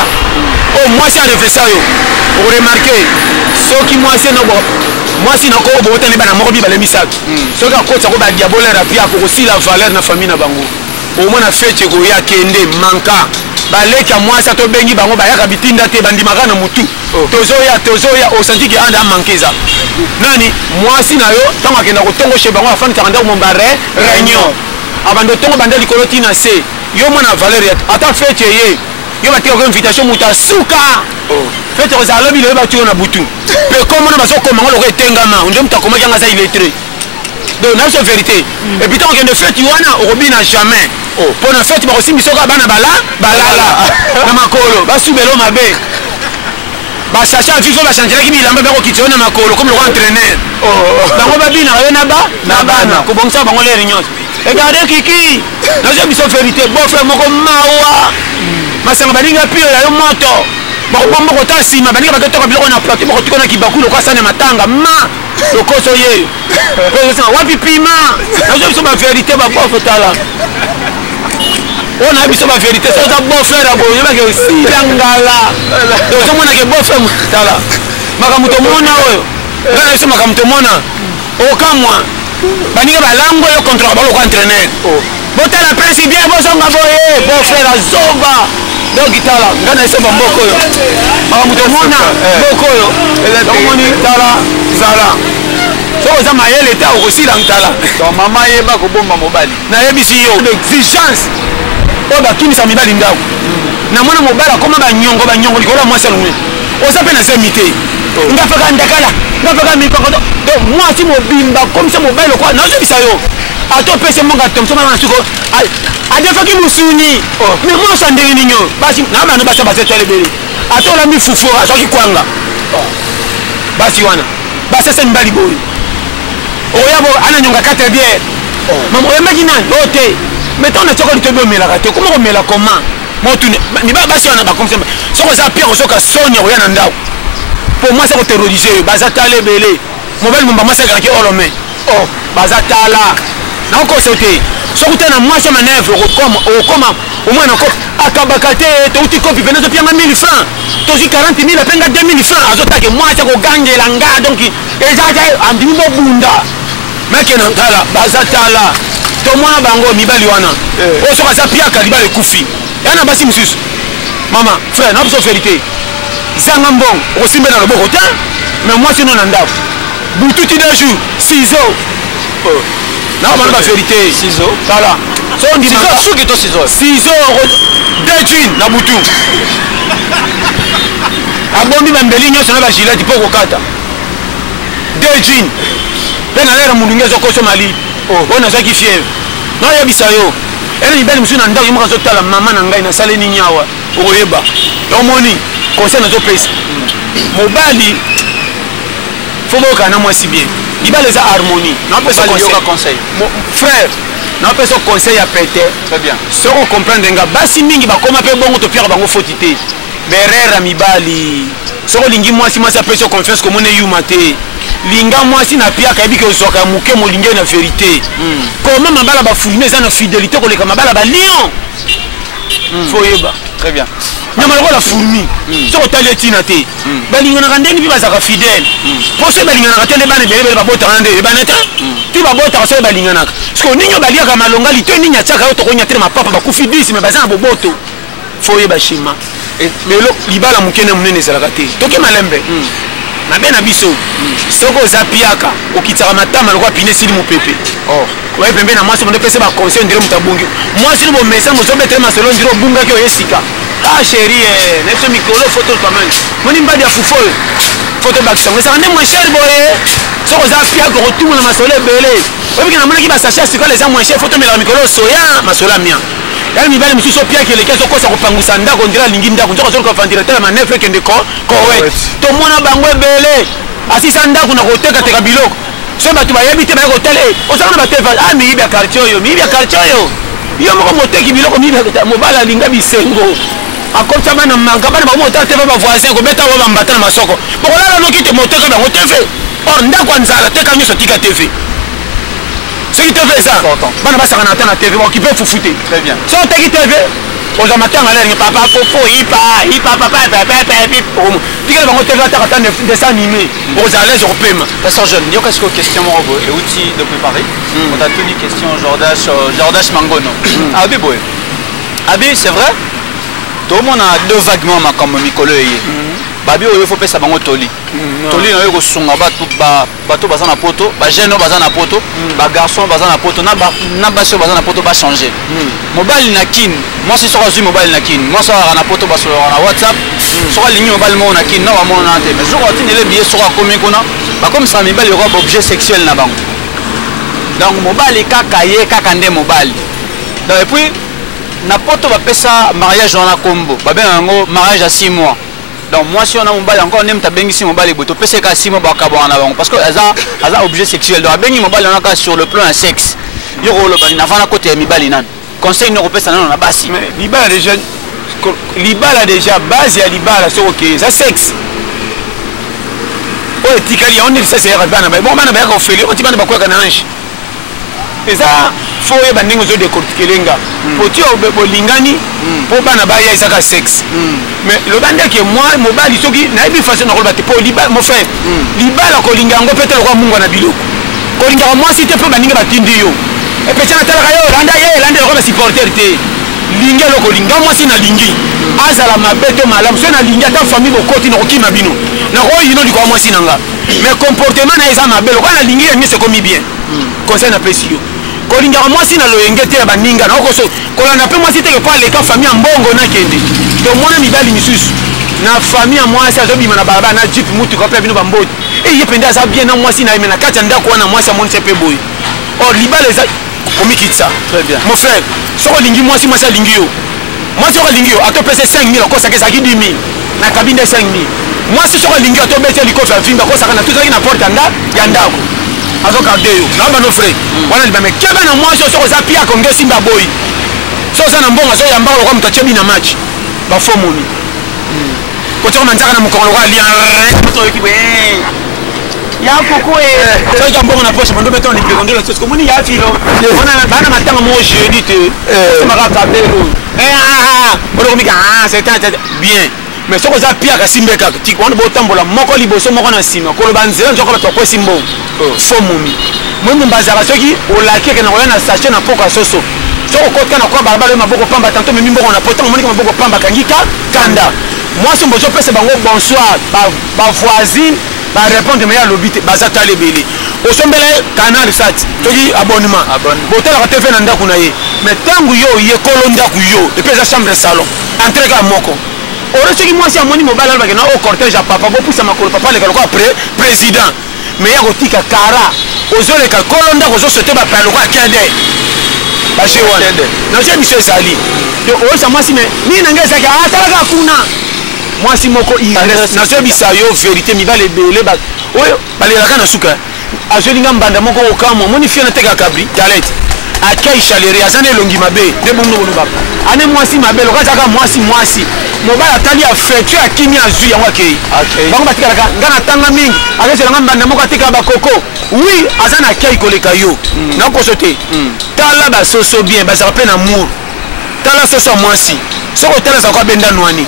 oh moi c'est à réfléchir vous remarquez ce qui moi c'est non moi si nako bote ne bana mo bi bale misak ce que côté ko ba diabole rapia ko aussi la valeur na famille na bango au moins na fête ko ya kende manka baleka mwasi tobengi bango bayaka bitinda te bandimaka na mutu tozoya osanti ki anda mankeza nani mwasi na yo tango akenda kotongo chez bango afani takanda mombare réunion abando tongo banda likolo tina se yo mwana Valérie ata fête ye yo batika ko invitation muta suka fête ko zalobi le batu na butu pe comme na bazo koma ngolo ko etengama onde mutakoma janga za illettré donc c'est vérité et puis tant que de fête wana obina jamais pour na fête ba aussi misoka bana balala na makolo basubelo mabe ba chacha vivre ba changer ki bilamba ba ko kitona makolo comme le entraîneur bango babina na bana ko bongsa bango les réunions regardez kiki na je biso vérité bon frère moko mawa masanga balinga pio ya yo moto bako ko tasima balinga bakatoka biloko na plateau bako tikona kibakulo kwa sana matanga ma lokoso ye wapi pima na je biso ba vérité ba bof tala on a biso ba vérité ça za bon frère abo yeba ke silangala donc on a ke bon frère tala makamuto mona oyo ngana biso makamuto mona okamwa baninga balango yo contre ba lo entraîneur botala presse bien bosonga boye bon frère azoba donc itala ngana biso ba mboko yo makamuto mona mboko yo elomoni tala zala so za mayele ta okosila ntala donc mama yeba ko bomba mobali na yebisi yo l'exigence o bakimisa mibali ndako na mwana mobali akoma banyongo likolo ya mwasi alongwe oza mpe na zemite ngafaka ndakala ngafaka mipako donc mwasi mobimba komisa mobali lokwa nazobisa yo atopese mbonga tomsoma na suko adefaki musuni mais mwasi andenge ninyo basi na bana basa basetwale bele atola mifufu azoki kwanga basi wana basi sasa mibali boyi oyabo ananyonga 4 bière mama oyemaki nani ote mettons na tsoko litobe omela te comment omela comment motune ni basi wana bakomisa soko za pire soka sonia oya na ndako pour moi ça ko terroriser baza tale belé mobile mumba masa ka ki olome baza tala na ko sauter soko tena moi ça manœuvre okoma au moins na ko akabakate to uti kopi penazo pianga 1000 francs tozi 40 000 apenga 2000 francs azotake moi ça ko gangela nga donc ezaja andimi bo bunda meke na tala baza tala to mwana bango mibali wana o soka za piaka libale kufi yana basi msusu mama frère na biso vérité zanga mbong o simbe na loboko ta mais moi sinon na ndako bututi de jour 6 ans na ba la vérité 6 ans voilà so on dit ça sou que to 6 ans 6 ans de jean na butu abombi bambeli nyoso na ba gilette po ko kata de jean pena lera mulungezo ko so mali on a zaki fièvre non yebisa yo ene ibeli musu na ndako yimoka zotala mama na ngai na sale ni nyawa oyeba omoni conseil na zo pesa mobali faut que na moi si bien ibale za harmonie na pesa conseil frère na pesa conseil ya pété très bien so on comprendre nga basi mingi bakoma pe bongo to pierre bango fotité berera mibali so lingi moi si sa pesa confiance comme on est yumate linga mwasi na pia kayebi ke ozoka muke molinge na vérité comment mabala ba fulme za na fidélité ko leka mabala ba lion foyeba très bien nyama la fulmi so ko tali tina te balinga na ndeni bi bazaka fidèle po se balinga na tende bana bele ba bota ndé banata ti ba bota so balinga na parce que ninyo balia ka malonga lito ninya tsaka to ko nyatela mapapa ba kufidisi me bazana boboto foyeba shima et lelo libala mukene munene zalaka te toke malembe na bena biso soko za piaka okitaka matama lokwa pine sili mopepe ouais pembe na mwasi monde pese ba conseil ndire mutabungi mwasi bo mesa mozo betre masolo ndiro bunga ke oyesika ah chérie neto mikolo photo quand même moni mbadi ya fufol photo bakisa ngesa ndé moins cher boye soko za piaka retour na masolo belé obi na mona ki ba sachet siko les moins cher photo mela mikolo soya masola mia yali mibali mususu piaka ele keso kosa kopangusa ndako ndira lingi ndako nzoko zoko ventilateur ma neuf kende ko ouais to mona bango belé asisa ndako na koteka teka biloko so batu bayebi te ba ko tele osana ba teva ah mi bia quartier yo yo moko moteki biloko mi bia mobala linga bisengo akopsa bana manka bana ba mota te ba voisin ko beta wa mbata na masoko boko lala no kite moteka ba TV or ndako nzala teka nyoso tika TV ce qui te fait ça bana ba saka na TV ba occupé fufute très bien so teki TV On a matin à l'air, papa, popo, hipa, papa, tika bango télé ataka dessin animé aux allez européens. Pasteur jeune, il y a quelques questions et outils de préparer. On a tenu question Jordache Mangono. Abi boy. Abi c'est vrai. Tout le monde a deux vaguement comme Mikolo et Babi il faut pesa bango toli. Toli na yo sunga bato baza na poto, ba jeune baza na poto, ba garçon baza na poto, na baso baza na poto ba changer. Mobile na kin, moi si sera mobile na kin, moi ça na poto ba sur na WhatsApp, sera ligne mobile mo na kin, na mo na te. Mais jour otine les billets sera combien qu'on a? Ba comme ça mobile aura objet sexuel na bango. Donc mobile kaka ye kaka ndé mobile. Donc et puis na poto ba pesa mariage na combo. Ba ben ngo mariage à 6 mois. Donc moi si on a mobile encore on aime ta bengi si mobile boto pesa ka 6 mois ba ka bona bango parce que ça objet sexuel. Donc bengi mobile on a sur le plan sexe. Yo rolo ba na fana côté mibali nan. Conseil no pesa nan na basi. Mais libala déjà libala déjà base ya libala so OK, ça sexe. Oh tikali on dit ça c'est bana ba bon bana ba ko feli on ti bana ba ko ka na ange. Et ça faut y banning aux de Kortikelenga. Pour tu au lingani pour bana ba ya isaka sexe. Mais le bande que moi mobile soki na bi façon na ko battre pour libala mon frère. Libala ko lingango peut-être ko mungu na biloko. Ko linga moi si te peut baninga batindi yo. Et peut être tala yo landa ko ba supporter te. Linga lo ko linga moi si na lingi. Azala mabeto malam so na linga ta famille ko koti na ko kima bino. Na ko yino di ko moi si nanga. Mais comportement na eza mabelo ko na lingi ni se komi bien. Conseil na pesio. Kolinga moi si na loyenge te ba ninga na koso kolanda pe moi si te ke pa le ka famille mbongo na kende to mona mibali misusu na famille moi si azobi na baba na jeep mutu ko pe bino bamboti e yependa za bien na moi si na imena kati ndako wana moi si mon sepe boy or libale za komikitsa très bien mon frère soko lingi moi si lingi yo moi si soko lingi yo ato pese 5000 ko sake saki 10000 na kabinde 5000 moi si soko lingi ato bete likofi vimba ko saka na tout ça na porte nda ya ndako azoka deyo na ba no frère wana libame keba na moi so za pia konge simba boy so za na mbonga so ya mbalo kwa mtachebi na match ba fomoni ko toko manzaka na mukolo kwa lia to ekipe ya koko so ya mbonga na poche mando beto ni pekondo la chose komoni ya filo wana bana matanga mo jeudi te maka kabelo bolo komika c'est bien mais ce que ça pire que Simbeka ti on bo tambola moko liboso moko na sima ko banzela njoko ba to simbo fo mumi moi mbazara soki o la keke na na sachet na poka soso so ko kana kwa barabara le maboko pamba tanto mimi mboko na poto moni maboko pamba kangika kanda moi so mbozo pese bango bonsoir ba voisine ba répondre mais ya lobité bazata lebele o sombele canal sat toki abonnement botela ka TV na ndaku na ye mais tangu yo ye kolonda ku yo et puis chambre salon entrer ka moko. Or ce qui moi si amoni mobile alba na au cortège à papa bo poussa makolo papa le kaloko après président mais ya kotika kara ozole ka kolonda ko zo sote ba palo ko akende ba jewa na je monsieur Sali to o sa moi si mais ni nangeza ka atala kuna moi si moko ireste na je bisa yo vérité mi ba le belé ba oyo ba le la na suka a je linga mbanda moko okamo moni fia na teka kabri galette akai chaleri azane longi mabe de bongo no baba ane mwasi mabe lokazaka mwasi mobala atali affectueux akimi azui yango akei bango batikalaka ngana tanga mingi akezelanga mbanda moko atika bakoko oui azana akai koleka yo na koso te tala basoso bien bazaka pe na amour tala soso mwasi soko tala za kwa benda nwani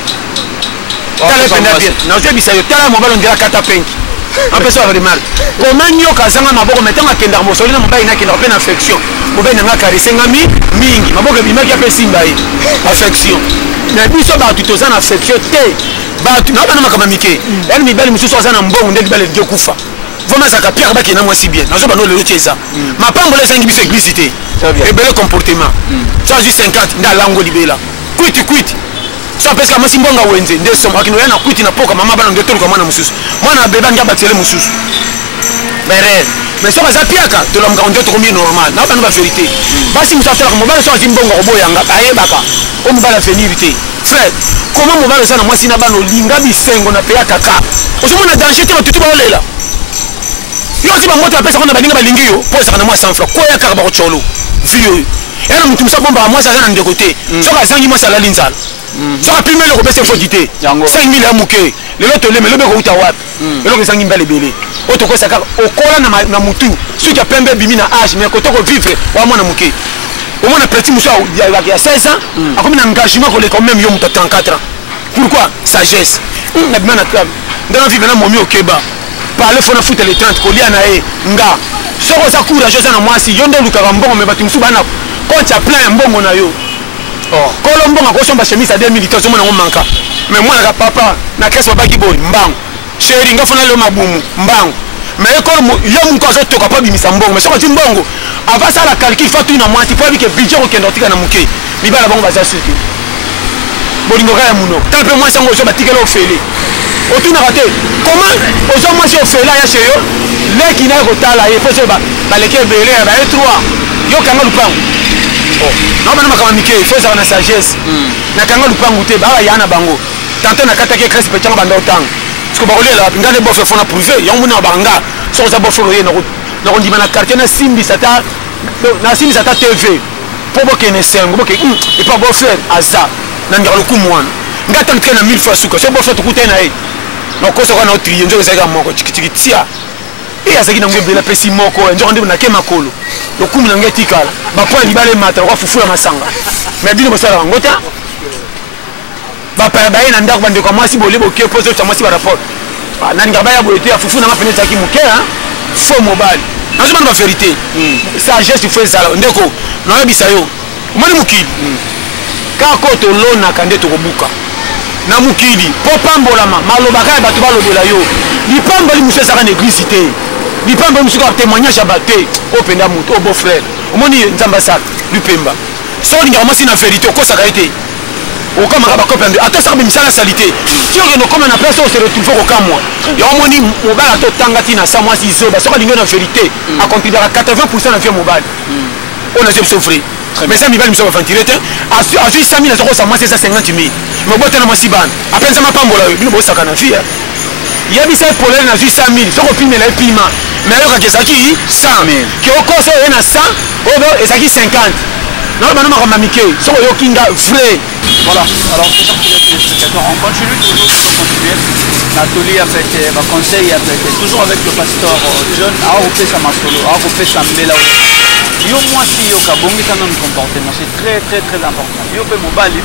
tala benda bien na je bisa yo tala mobala ndira kata penki un peu ça va mal comment nyoka zanga maboko metanga kenda mosoli na mobali na kenda pe na affection mobali na caressé ngami mingi maboko bimaki ape simba yi affection na biso ba tutoza na affection te ba tu na bana makama mike elle mi belle mususu azana mbongo ndeki bale de kufa vraiment ça capire ba kena moi si bien na zo ba no le tiesa ma pambo le sangi biso explicité et bel comportement ça juste 50 nda lango libela quit ça parce que moi si mbonga wenze nde somo akino yana quit na poka mama bana ngeto kwa mwana mususu mwana beba ngaba tele mususu mais ça va piaka to la mkango to komi normal na bana ba vérité basi mutafela ko mobala so zimbonga oboyanga ayebaka o mobala finirité frère comment mobala ça na moi si na bano linga bisengo na peya kaka ozomona danger te batutu ba olela yo si ba moto apesa kona balinga balingi yo po ça na moi sans fla ko ya ka ba ko cholo vieux yana mutu musa bomba moi ça na de côté so ka zangi moi ça la linzala so ka pimelo ko bese fodité 5000 ya muke lelo to leme lobe ko uta wapi lelo ko zangi mbele bele o to ko saka o kola na mutu so ki pembe bimi na âge mais ko to ko vivre wa mwana muke au moins petit monsieur il y a 16 ans a comme un engagement qu'on est quand même yo muta 34 ans pourquoi sagesse na bimana table dans la vie maintenant momi okeba parler fona foot les 30 ko lia na e nga soko za courage za na mwasi yo ndo lukaka mbongo me batu musu bana compte ya plein mbongo na yo oh kolombonga ko somba chemise à 2000 to zomona ngomanka mais moi na papa na kesa babaki boy mbango chéri nga fona le mabumu mbango mais école yo mun ko zo toka pa bimisa mbongo mais soko ti mbongo avant ça la calcul faut tout na mwasi faut que budget ko kendo tika na muke libala bango baza surtout bolingo ka ya muno tant peu moi sango zo batikelo ofele otuna raté comment ozo mwasi ofele ya chez yo leki na ko tala ye faut ba baleke belé ba e3 yo kanga lupango oh non bana makama mike faut ça na sagesse na kanga lupango te ba ya na bango tanto na katake crèche pe tanga banda otang parce que ba olela ngane bofe fona privé ya muna banga so za bofe roye na ko ndima na quartier na simbi sata TV pour boke ne sengo boke et pas bofe aza na ndalo kumwana ngata nkena 1000 fois suka so bofe tukuta na e na ko so kana otriye njo zaka moko chikitia et azaki na ngebe la pesi moko njo ndimo na ke makolo lokumu na ngeti kala ba point libale mata kwa fufula masanga mais bino bosala ngota ba pa ba ina ndako bande kwa mwasi bole boke pose cha mwasi ba rapport nani ngaba ya boete ya fufuna mapene zaki muke hein faux mobile nazo bana ba vérité ça geste fait ça ndeko na yebisa yo moni mukili ka ko to lona kande to kobuka na mukili po pambolama maloba ka ba to balobela yo lipamboli muso saka néglise te lipamboli muso ka témoignage abaté o penda muto o beau frère omoni nzamba sa lupemba so linga mwasi na vérité ko saka été au kama ba kopende ato saka bimisala salité ti o no comme na place o se retrouve au kamwa ya omoni mobala to tangati na sa mwasi zoba so ka linga na vérité a considérer 80% na vie mobile on a souffrir mais ça mi va me sauver ventiler a 100 000 euros ça moi c'est ça 50 000 mais bote na mwasi ban à peine ça m'a pambola bino bo saka na vie ya bisa polele na 100 000 so ko pime la pima mais yo ka kesaki 100 000 ki o koso na 100 o ezaki 50 non bana ma mamike so yo kinga vrai. Voilà, alors c'est ça que les téléspectateurs, on continue toujours pour continuer l'atelier avec ma conseil avec toujours avec le pasteur John a repris sa masolo, a repris sa mbela. Yo moi si yo ka bongi ça non comportement, c'est très important. Yo pe mobali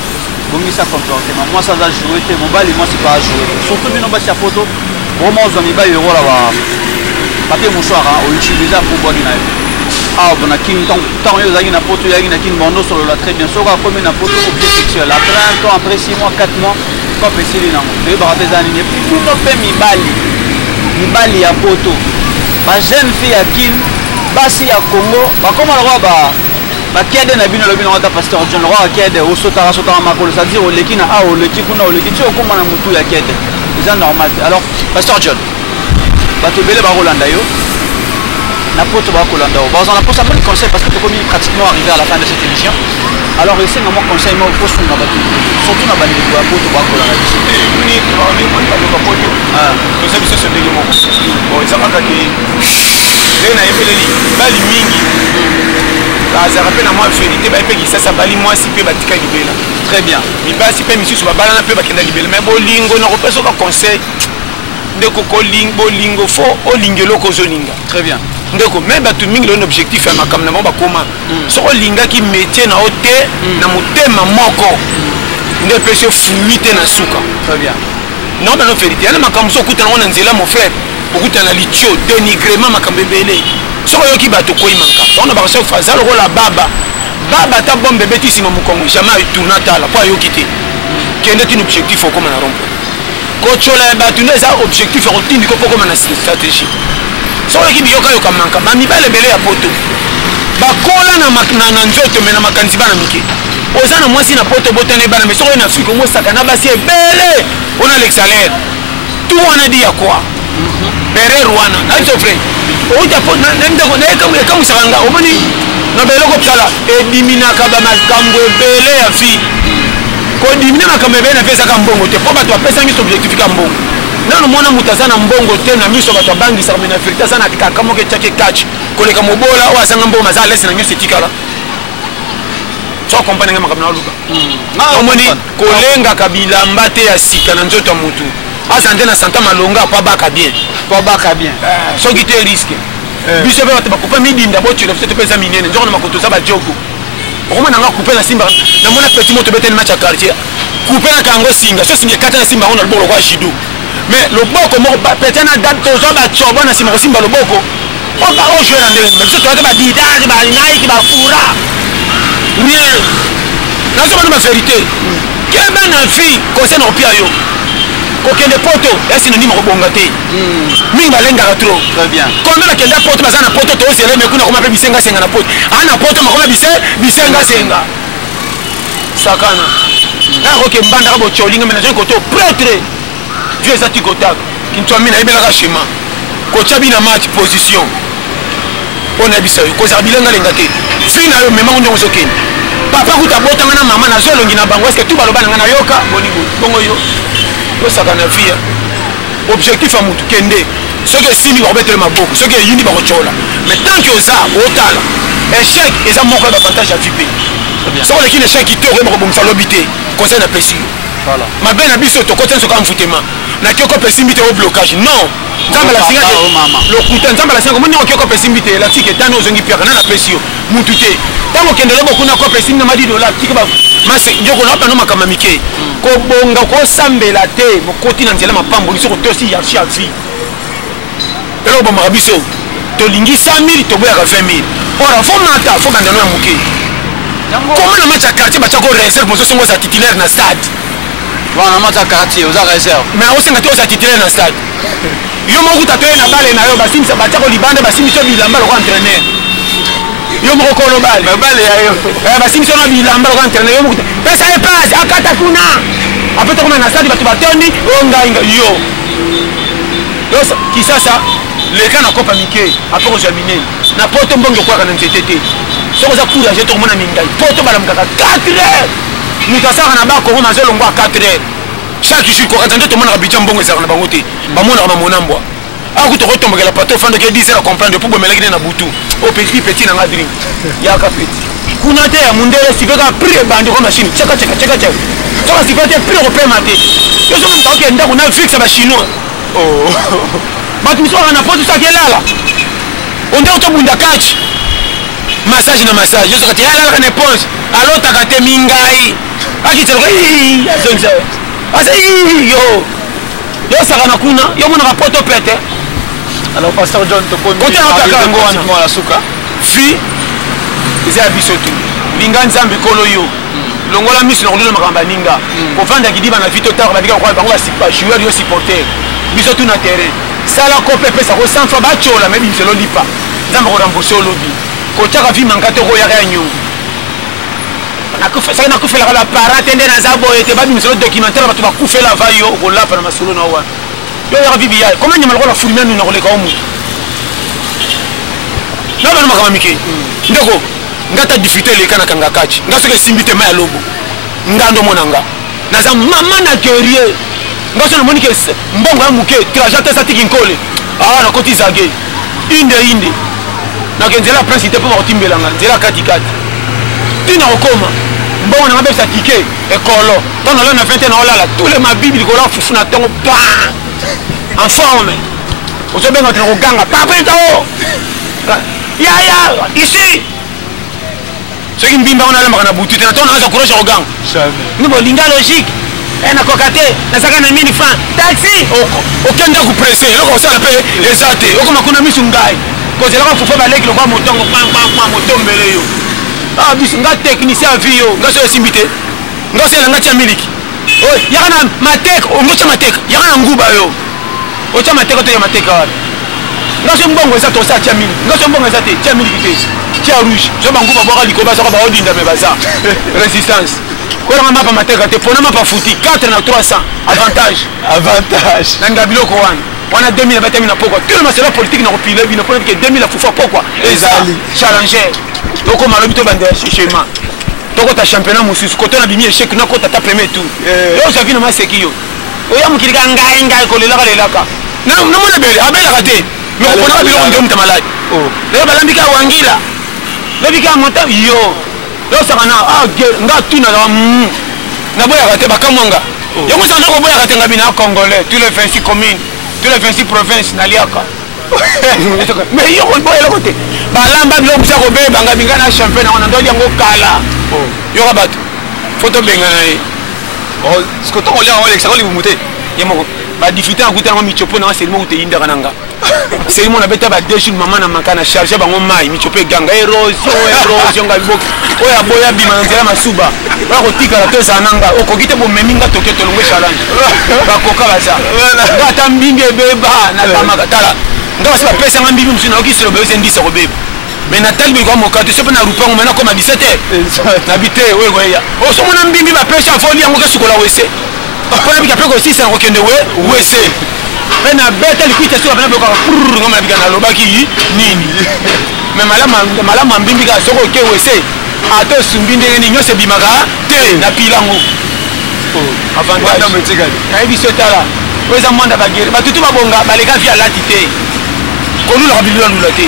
bongi ça comportement. Moi ça va jouer te mobali, moi c'est pas à jouer. Surtout bino ba sa photo, vraiment zo mi ba euro là ba. Papier mouchoir hein, on utilise pour boire du naïf. Ah, bon, qui tant il y a une photo, il y a une bande sur le très bien. Soit comme une photo objet sexuel. Après un temps, après 6 mois, 4 mois, pas possible non. Mais bah des années. Tout le fait mi bali à photo. Ma jeune fille à Kin, basi à Congo, bah comment le roi bah qui a des nabino le bino à pasteur John le roi qui a des au sotara makolo, c'est-à-dire au lekina ah au lekikuna au lekitu au comment na mutu ya kede. C'est normal. Alors pasteur John, bah tu belle ba Rolanda yo. Na poto ba kolanda o bazana pour ça bon conseil parce que tu comme pratiquement arrivé à la fin de cette émission alors essaie mon conseil moi faut sur na ba surtout na ba ni ba poto ba kolanda ni ba ni ba ba poto ah to ça c'est ndenge moko bon ça ka ki na yebeleli bali mingi ça rappelle na moi vérité ba pe ki ça bali moi si pe batika libela très bien mi ba si pe mi su ba bala na pe ba kenda libela mais bolingo na ko peso ba conseil ndeko ko bolingo fo olingelo ko zoninga très bien ndeko même batu mingi le objectif ya makamna mo bakoma soko linga ki métier na ote na motema moko nde pese fluide na suka très bien non mais no vérité na makamso kuta na nzela mon frère okuta na licho dénigrement makambebele soko yoki batu ko imanka on a ba chef fazal ro la baba ta bombe beti sima mukongo jamais tourna tala kwa yoki te kende tin objectif okoma na rompo ko chola batu neza objectif rotindi ko poko na stratégie soko ki biyoka yoka manka ba mibale bele ya poto bakola na nzoto mena makanisi bana miki ozana mwasi na poto botane bana mais soko na Afrique mo saka na basi bele ona l'exalaire tout on a dit ya quoi bere rwana na so frère o ja po na ndeko na ekamu sakanga omoni na bele ko psala edimina ka ba makambo bele ya fi ko dimina makambo bele na pesa ka mbongo te po bato apesa ngi objectif ka mbongo nano mwana mutazana mbongo te na miso bato bangi sa mena frita sana kaka moke chake catch koleka mobola o asanga mbongo maza lesi na nyusi tikala so compagnie ngama kabna luka omoni kolenga kabila mbate ya sika na nzoto mutu asante na santa malonga pa baka bien so gite risque biso ba bato bakopa midinda bo tu le fait pesa minene nzo na makoto sa ba jogo Comment on a coupé la Simba? Dans mon petit moto bête match à quartier. Coupé la Kango Singa. Ça c'est 4 Simba on a le bon roi Jidou. Mais le boko mo peut-être na date to zo ba choba na Simba le boko. On va jouer dans des mais surtout ba dida ba nai ba fura. Rien. Là c'est ma vérité. Quelle bonne fille concerne au piayo. Aucun des poteaux est synonyme de bongaté. Minga lenga trop. Très bien. Combien la kenda poto bazana poto to zele me kuna kuma pe bisenga senga na poto. Ana poto makoma bisenga senga. Sakana. Na roke mbanda ka bocholinga mena je koto prêtre. Dieu ezati kotak. Kinto amina ibela ka shema. Kocha bina match position. On a bisayo ko zabilenga lenga te. Fina yo mema ndo ngozokeni. Papa kuta botanga na mama na zolongi na bango est-ce que tout balobana na yoka bonigo. Bongo yo. Sakana via objectif à mutu kende ce que simi va mettre ma boko ce que yindi ba kochola mais tant que ça otala échec et ça manque d'avantage à vipé ça on est qui échec qui te remet bon ça l'obité conseil na précis voilà ma ben abiso to côté ce comme futema na kioko pessimité au blocage non nzamba la singa le couteau nzamba la singa moni o kioko pessimité la tike tano zongi pierre na précis mutu te tango kende lebo kuna ko pessimité na madi dollar tike ba mase njoko na pano makama mike ko bonga ko sambela te mokoti na nzela mapambo liso ko tosi ya vie elo ba marabiso to lingi 100 000 to boya 20 000 ora fo mata fo bandano ya muke comment na match à quartier ba chako réserve mo so songo sa titulaire na stade Voilà, match à quartier aux réserve mais au senga to sa titulaire na stade yo mo kuta to na bale na yo basim sa ba chako libande basim so bilamba lo entraîneur yo mo ko lo bale ya yo basim so na bilamba lo entraîneur yo mo kuta pesa e passe akata kuna apete kama na stade batu batondi ongainga yo qui ça les gars na kopa mike après examiner na poto mbongo kwa kana ntetete soko za kula jeto mona mingai poto balamkaka 4 heures mikasaka na bako ngoma zelo ngwa 4 heures chaque jour ko kanza ndoto mona kabija mbongo ezaka na bango te bamona kama monambwa akuto ko tombela pato fando ke 10 heures comprendre pour bomelaki na butu o petit na ngadring ya ka petit kuna te ya mundele siveka prix bandi kwa machine cheka soko sivete prix européen mate yo so mta ke ndako na fixe ba chinois oh batu miswa na poto sa kelala on doit tobunda catch massage na massage yo so kati ala kana ponce alo takate mingai akitelo zonza asa yo saka na kuna yo mona rapoto pete alors pasteur John to komi ko la suka fi isa biso tu linga nzambi kolo yo longola miso na kolona makamba ninga ko fanda kidiba na vito tard badika kwa bango ba joueur yo supporter biso tu na terrain sala ko pepe sa ko 100 fois ba chola mais biso lo lipa nzambi ko rembourser lobby ko chaka vi mankato ko ya kanyo nakufela nakufela la parate ndena zabo ete ba biso documentaire ba tu ba kufela va yo ko la pa na masolo na wa yo ya bibi ya comment nyama ko la fulmia nu na ko le ka omu na ba makama mike ndeko ngata difficulté le kana kanga kachi ngasoke simbite ma ya lobo ngando monanga naza mama na guerrier ngaso na monike mbongo ya muke trajecte sa tiki nkole na koti zage inde na kenzela principe pour otimbelanga nzela katikati tina okoma mbongo na ngabesa tike ekolo tona le na 21 na olala tous les mabibi ko la fufu na tongo pa en forme ozo benga tena ganga papa ito ya ici ce qui mbimba on a la makana butu tena tona aza kurocha oganga ni bolinga logique na kokate na saka na mini fan taxi okenda ku presser loko sala pe ezate okoma kuna misungai ko zela ko fufa baleki lokwa motongo pa motombele yo biso nga technicien à vie yo nga so esimbite nga so langa tia miliki yakana matek ongocha matek yakana nguba yo ocha matek to ya matek wa nga so mbongo eza to sa tia miliki nga so mbongo eza te tia miliki te tia rouge so banguba boka likoba so ba odinda me baza résistance ko na mapa matek te pona mapa futi 4 na 300 avantage nanga biloko wana 2000 batami na pokwa tout le masela politique na kopile bino pour que 2000 fufa pokwa ezali challenger toko malobi to bande chema toko ta championnat mususu koto na bimi échec na kota ta premier tour yo ça vient ma sekio oya mukilika ngai ko lelaka na mona bele abela kate mais ko na biloko ndio mta malade leo balambika wangila lobika monta yo saka na nga tuna na boya kate bakamwanga yo ko sanga ko boya kate ngabina congolais tous les 26 communes tous les 26 provinces na liaka mais yo ko boyela côté balamba bilo busa ko be banga bingana champion on ndo yango kala yo ka bato photo bengana ye oh ce que on l'a Alex ça li bumuté yemo ba difficulté akuta ngo michopo na c'est mo te inda kananga c'est mo na beta ba deux jours maman na makana charger bango mai michopo ganga erosion ga bok oya boya bima na nzela masuba ba ko tika la toza nanga okokite bo meminga toke to longwe challenge ba koka baza ngata mbinge beba na tamaka tala ndo se ba pesa ngambi musu na okiselo be se ndisa ko beba mais Nathalie bi ko moka to se na rupango mena comme à 17h na bité we goya o so mona mbimbi ba pesa foli yango ke sukola wese pona bika peko 600 ko kende we wese mais na beta likuita sur bana beko ngoma bika na lobaki nini mais malama mbimbi ka soko ke wese ato sumbi ndenge ni nyose bimaka te na pilango avantage na biso tala weza mwanda bagere batutu babonga baleka via latite kolula kabila lula te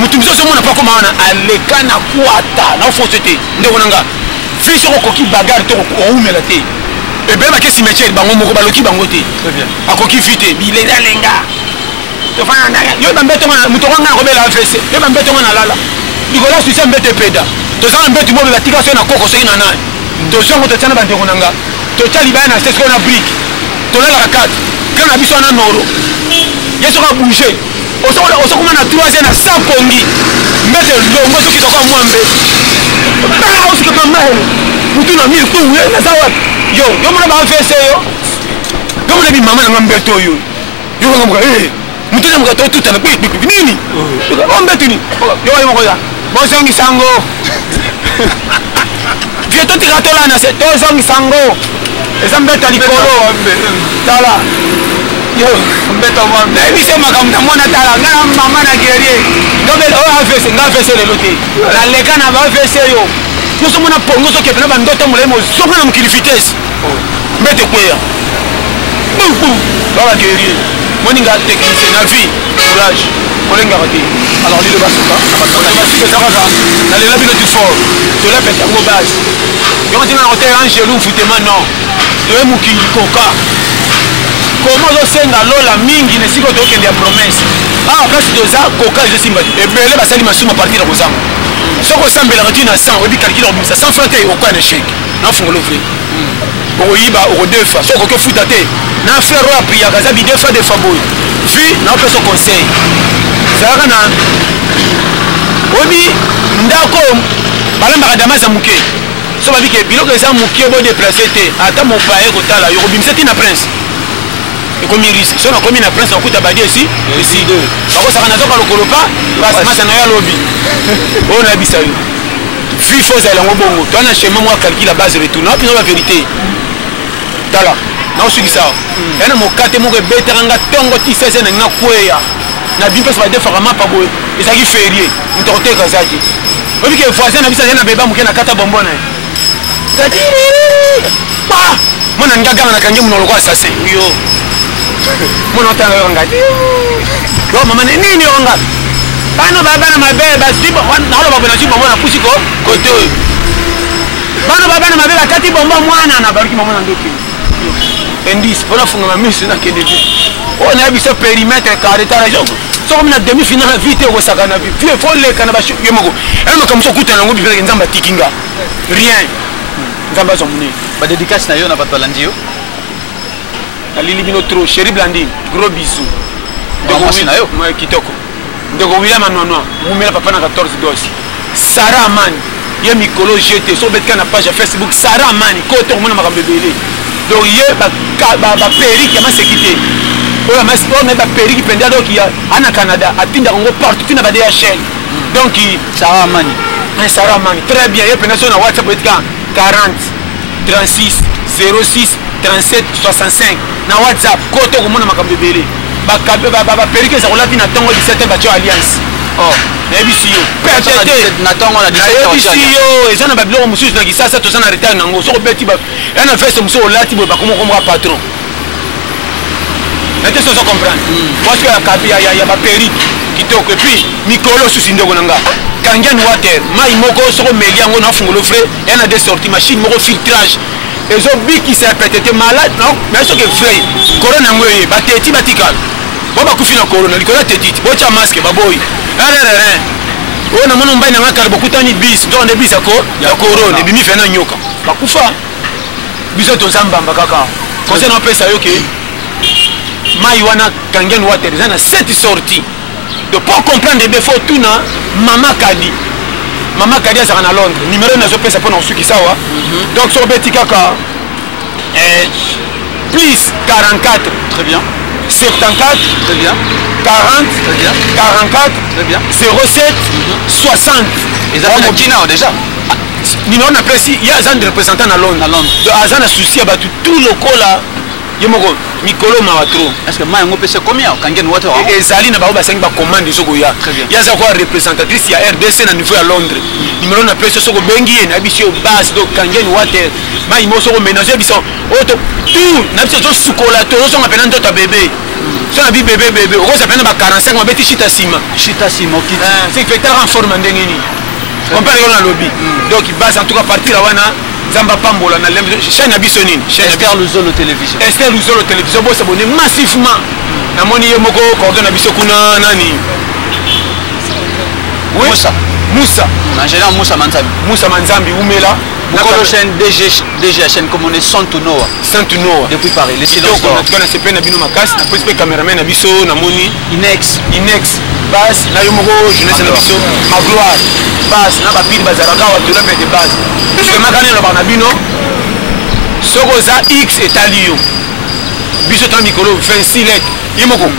mutu biso mona pa koma na aleka na kwata na fosete ndeko nanga fiso ko koki bagarre to ko umela te ebe ba kesi métier bango moko baloki bango te akoki vite bilela lenga to fana ndanga yo bambeto ngana mutu ngana ko bela fese yo bambeto ngana lala dikola suisa mbete peda to za mbeto mo batika so na koko so ina nani to so mo to tsana ba ndeko nanga to tali ba na sesko na brick to la carte kana biso na noro yeso ka bouger oso kuma na 3e na 100 pongi mbete longo soki to kwa mwambe ba osi ka mama mutu na mil tu na sawa yo mona ba fese yo mona bi mama na mbeto yo ngam mutu na mga to tuta na nini o mbeto ni yo mo ko ya bo songi sango vie to tira to la na se to songi sango esa mbeto likolo tala yo mbeto mo na bise makamna mona tala ngana mama na guerrier ngobel o afese le lote la leka na ba afese yo so mona pongo so ke na ba ndoto mulemo so na mukili vitesse mbete kwea ba guerrier moninga technicien na vie courage kolenga rati alors lui le basuka na le labino du fort to la pete ngo base yo on dit na hôtel Angelou futema non to e mukili koka comment zo senga lola mingi ne siko to kende ya promesse parce que ça koka je simba et belé ba sali masuma partir na kozanga soko sambela rati na 100 obi calcul au ça 100 francs te au quoi échec na fungolo vrai o yiba o defa soko ke futa te na frère a priya kaza bi defa de faboy fi na peso conseil ça kana obi ndako balamba kadama za muke so ba bike biloko za muke bo déplacer te ata mo paye ko tala yo bimseti na prince et comme il risque si on a commis la prince on coûte à baguer ici par contre ça n'a pas le colopa parce que ça n'a pas lobby on a dit ça fille fausse elle en bongo toi na chemin moi calcule la base retour non puis la vérité tala na osuki ça et na mo kate mo ke beteranga tongo ti 16 na kwea na bimpe ça va defara mapa boy et ça qui férié mtote kazaki obi ke voisin na bisa na beba mo ke na kata bombona pa mona ngaga na kange mo lokwa sase yo mona tanga ngati yo mama nini onga bano baba na mabeba sibo na lo baba na sibo mona kusiko koto bano baba na mabeba kati bomba mwana na bariki mama na ndoki endis pona funga ma mission na kende on a biso périmètre carré ta région so comme na demi finale vite ko sakana vie folle kana ba yemoko elmo comme so kuta na ngobi pele nzamba tikinga rien nzamba so muni ba dédicace na yo na bato landio Alili bino trop chéri Blandine gros bisous de yo moi kitoko ndeko William Anonwa mumela papa na 14 dos Sarah Amani ye mikolo jeté so betka na page Facebook Sarah Amani ko to mona makambe belé donc ye ba periki ya masekité ola mas on ba periki penda donc ya ana Canada atinda ngo partout tina ba DHL donc Sarah Amani Sarah Amani très bien ye penda so na WhatsApp betka 40 36 06 37 65 na WhatsApp koto ko mona makambe belé ba perike za kolati na tongo 17 ba alliance na ebisi yo peut-être na tongo na 17 ebisi yo ezana ba biloko mususu na kisasa to sana retard nango so beti ba na veste muso olati bo ba komo patron na te so comprendre parce que ya ba perike kitoko et puis mikolo susi ndoko nanga kangian water mai moko so meli yango na fungolo frais na des sorties machine moko filtrage ezo biki se peut-être malade non mais ce que frère corona ngoye bateti batikal Bon bakufi na corona likola tetiti bocha masque baboy rien on a mon mbaina ngaka beaucoup tani bis donc des bis ako ya corona et bimi fait na nyoka bakufa biso to zambamba kaka conseil na pesa yo ke mai wana kangen water zana 7 sorties de pour comprendre des défauts tout na Mama Kadi ça à Londres numéro na zo pesa pour na suki sawa donc sur beti kaka plus 44 très bien 74 très bien 40 très bien 44 très bien 07 60 et ça on Kina déjà numéro na précis il y a un représentant à Londres de azana souci à tout le cola yemoko mikolo mawatro est-ce que moi on peut se combien kangen water et zali na ba 5 ba commande soko ya ya za quoi représentatrice ya RDC na niveau à Londres numéro na précis soko bengi na biso base donc kangen water mai mo soko ménager biso auto tout na biso sukola to so ngapena ndoto bébé so na bi bébé o ça pena ba 45 ma beti chita sima qui c'est que en forme ndengeni compare on a lobby donc base en tout cas partir là wana Zamba Pambola na chaîne Abissonine Esther Luzolo télévision Esther Luzolo télévision bo s'abonner massivement na moni ye moko coordonne Abisso kuna nani oui Moussa ingénieur Moussa Manzambi Oumela la chaîne DG chaîne comme on est Santunoa depuis Paris les silences donc on a se peine Abino Makas na pose cameraman Abisso na moni Inex base na yo moko jeunesse Abisso ma gloire base na ba pile bazaraka wa de la base parce que makane lo bana bino soko za X etalio biso ta mikolo 26 lettres yemoko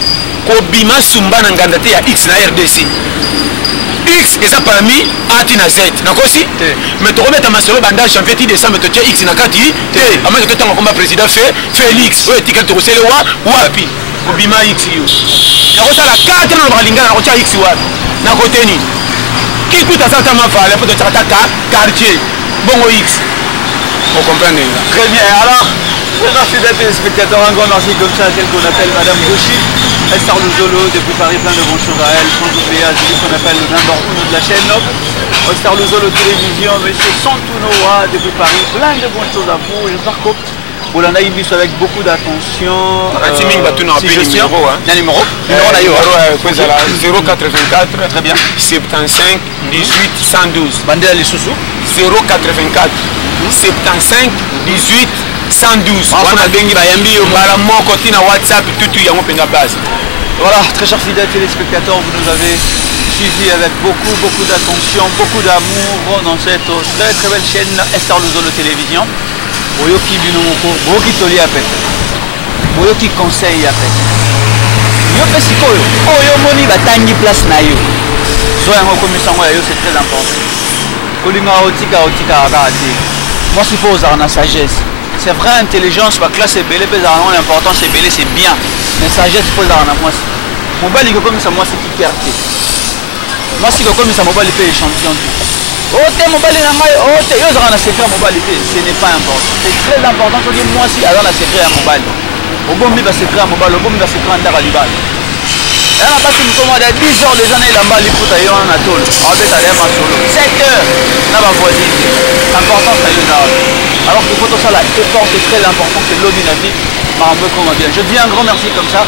ko bima sumba na nganda te ya X na RDC X eza parmi ati na Z nakosi mais to remettre masolo banda janvier ti décembre to X na kati te amaka to tanga komba président Félix o etika to sele wapi ko bima X yo nakosa la 4 na balinga na ko tia X wapi na koteni qui tout à ça ma valeur pour te attaquer quartier bon X on comprend très bien alors merci d'être téléspectateur un grand merci comme ça à celle qu'on appelle Madame Goshi Esther Luzolo depuis Paris plein de bonnes choses à elle sans oublier à celui qu'on appelle le number 1 de la chaîne Esther Luzolo télévision monsieur Santunoa depuis Paris plein de bonnes choses à vous j'espère que vous l'en avez vu avec beaucoup d'attention. Si je suis numéro numéro 084 très bien 75 18 112 Bandela Lisusu 084 75 18 112 wana bengi bayambi yo bala moko tina WhatsApp tout yango penga base. Voilà, très chers fidèles téléspectateurs, vous nous avez suivis avec beaucoup d'attention, beaucoup d'amour dans cette très belle chaîne Esther Luzolo télévision. Boyoki binomoko, boyoki toli apet. Boyoki conseil apet. Yo pesikoyo, oyo moni batangi place na yo. So yango komisango ya yo c'est très important. Kolinga otika akati. Moi s'il faut avoir la sagesse. C'est vrai intelligence ba classe est belle, l'important c'est belle, c'est bien. Mais sagesse il faut avoir na moi. Mobile iko komisa moi c'est qui fierté. Moi si ko komisa mobile pe échantillon. Ote mobile na ngai ote yo zana secret mobile te ce n'est pas important c'est très important que moi si alors la secret ya mobile obombi ba secret ya mobile obombi ba secret ndaka libala era basi mkomo da 10 heures déjà na ilamba liputa yo na tolo abeta ya masolo 7 heures na ba voisine important ça yo na alors que photo ça là effort c'est très important c'est l'eau d'une vie maramba comme bien je dis un grand merci comme ça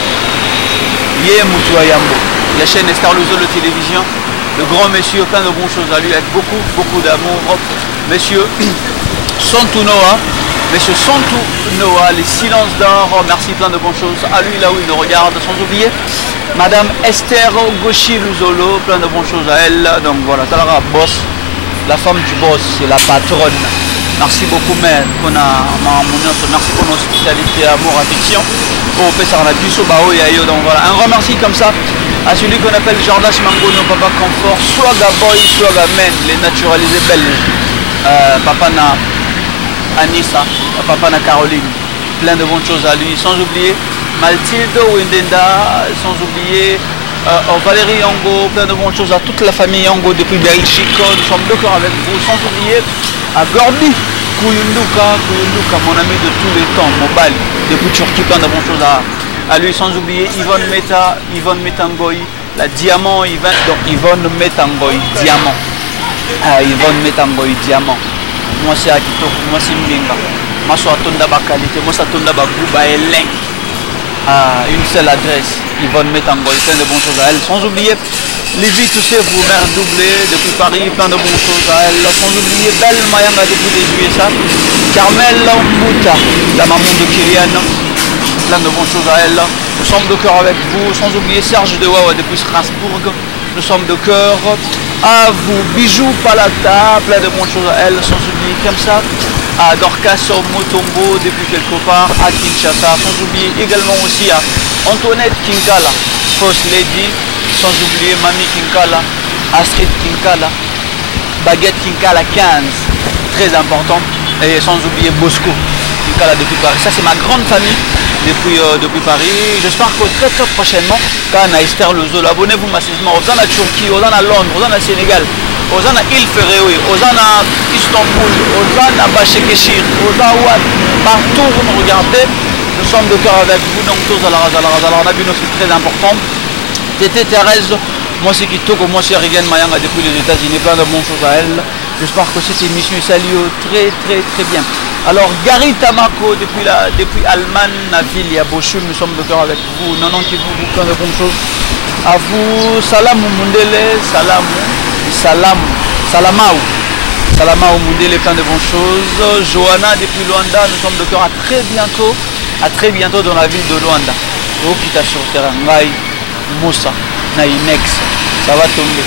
Yé Moutoua Yambo la chaîne Esther Luzolo télévision. Le grand monsieur, plein de bonnes choses à lui, avec beaucoup d'amour. Monsieur Santunoa, monsieur Santunoa, les silences d'or, merci, plein de bonnes choses à lui, là où il nous regarde, sans oublier Madame Esther Goshi Luzolo, plein de bonnes choses à elle. Donc voilà, Talara Boss, la femme du boss, c'est la patronne. Merci beaucoup, mais merci pour notre hospitalité, amour, affection. Donc voilà, un grand merci comme ça à celui qu'on appelle Jordan Mangono, Papa Confort, Swaga Boy, Swaga Men, les naturalisés belges, Papa na Anissa, Papa na Caroline, plein de bonnes choses à lui, sans oublier Mathilde Wendenda, sans oublier Valérie Yango, plein de bonnes choses à toute la famille Yango depuis Belgique, nous sommes de cœur avec vous, sans oublier à Gordi, Kuyunduka, mon ami de tous les temps, Mobile, depuis Turquie, plein de bonnes choses à lui, sans oublier Yvonne Metangoy, la Diamant, Yvonne Metangoy, Diamant. Yvonne Metangoy, Diamant. Moi c'est Akito, moi c'est Mbinga. Moi c'est Atonda Ba qualité, moi c'est Atonda Ba Gouba et Link. Une seule adresse. Yvonne Métangol, plein de bonnes choses à elle. Sans oublier Lévi Toussé, vous mère doublée depuis Paris, plein de bonnes choses à elle. Sans oublier Belle Mayanga depuis les USA. Carmel Mbouta, la maman de Kylian, plein de bonnes choses à elle. Nous sommes de cœur avec vous. Sans oublier Serge de Wawa depuis Strasbourg. Nous sommes de cœur à vous. Bijou Palata, plein de bonnes choses à elle. Sans oublier comme ça à Dorcas Motombo depuis quelque part à Kinshasa. Sans oublier également aussi à Antoinette Kinkala, First Lady. Sans oublier Mamie Kinkala, Astrid Kinkala, Baguette Kinkala 15, très important. Et sans oublier Bosco Kinkala depuis Paris. Ça c'est ma grande famille depuis Paris. J'espère que très prochainement, quand on a Esther Lezo, abonnez-vous massivement. Aux gens à Turquie, aux gens à Londres, aux gens à Sénégal, aux gens à Île Ferréoué, aux gens à Istanbul, aux gens à Bachekeshir, aux gens à partout vous nous regardez. Nous sommes de cœur avec vous. Donc tous à la on a vu c'est très important. Tété Thérèse, moi c'est Kitoko, moi c'est Regan Mayanga depuis les États-Unis, plein de bonnes choses à elle. J'espère que cette émission salue très bien. Alors Gary Tamako depuis Allemagne, Naville et à Bochum, nous sommes de cœur avec vous. Non, qui vous plein de bonnes choses. À vous, Salam Mundele, Salamaou Mundele, plein de bonnes choses. Johanna depuis Luanda, nous sommes de cœur à très bientôt dans la ville de Luanda. Oh, qui t'a sur terrain, Moussa, Nainex, ça va tomber.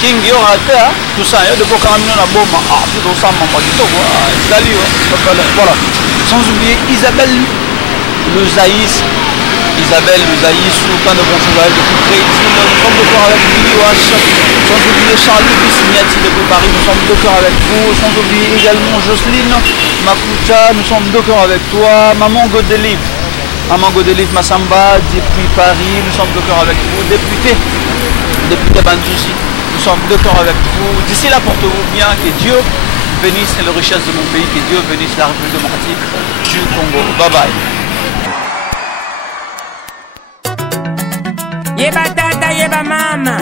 King yo raté, tout ça, il y a de quoi quand même la bombe. Ah, tout ça, maman, voilà. Sans oublier Isabelle Lezaïs, plein de bonnes choses à elle depuis Crédit. Nous sommes de cœur avec Billy Wash. Sans oublier Charlie Bissignati depuis Paris, nous sommes de cœur avec vous. Sans oublier également Jocelyne Makucha, nous sommes de cœur avec toi. Maman Godelive Massamba depuis Paris, nous sommes de cœur avec vous. Député Bandouzi, nous sommes de cœur avec vous. D'ici là, portez-vous bien, que Dieu bénisse les richesses de mon pays, que Dieu bénisse la République démocratique du Congo. Bye bye. Yeba tata, yeba mama,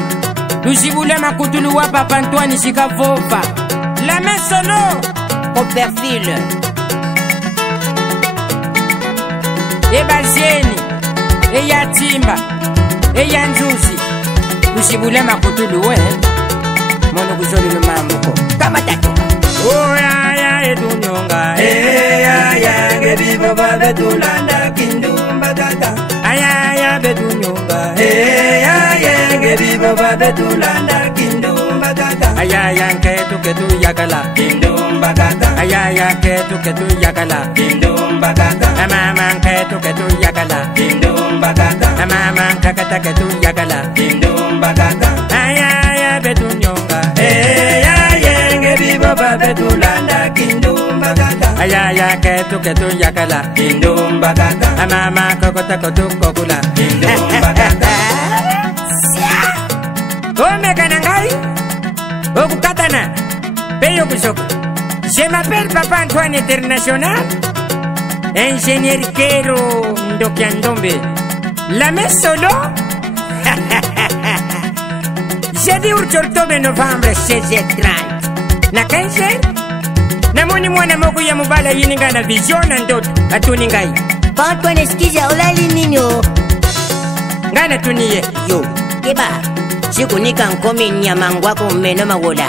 lusibule makutuluwa papa Antoine Sikavova. La main solo, Copperfield. Eba Zeni, Eya Timba, Eya Nzuzi, lusibule makutuluwe, mono kuzoli lumamuko. Kama tato. Oh ya edunyonga, ya ngebibo babe tulanda kindumba tata. Aya bedunyonga, ya ngebibo babe tulanda kindumba tata. Aya ketu yakala kindumba tata. Aya ketu yakala kindumba tata. Mama ketu yakala kindumba tata. Mama kakata ketu yakala kindumba tata. Aya bedunyonga, ya ngebibo babe tulanda kindumba tata. Aya ketu yakala kindumba tata. Mama kokota kokula kindumba tata. Omekanangai okukatana peyo kusoko. Je m'appelle Papa Antoine International, ingénieur Kero Ndokiandombe. La main solo. Jeudi octobre novembre 16h30 na 15h namoni mwana moko ya mobala yininga na vision na ndoto atuningai Pa Antoine eskiza olali ninyo ngana tuniye yo keba sikunika nkomi nyamangwako mmeno mawola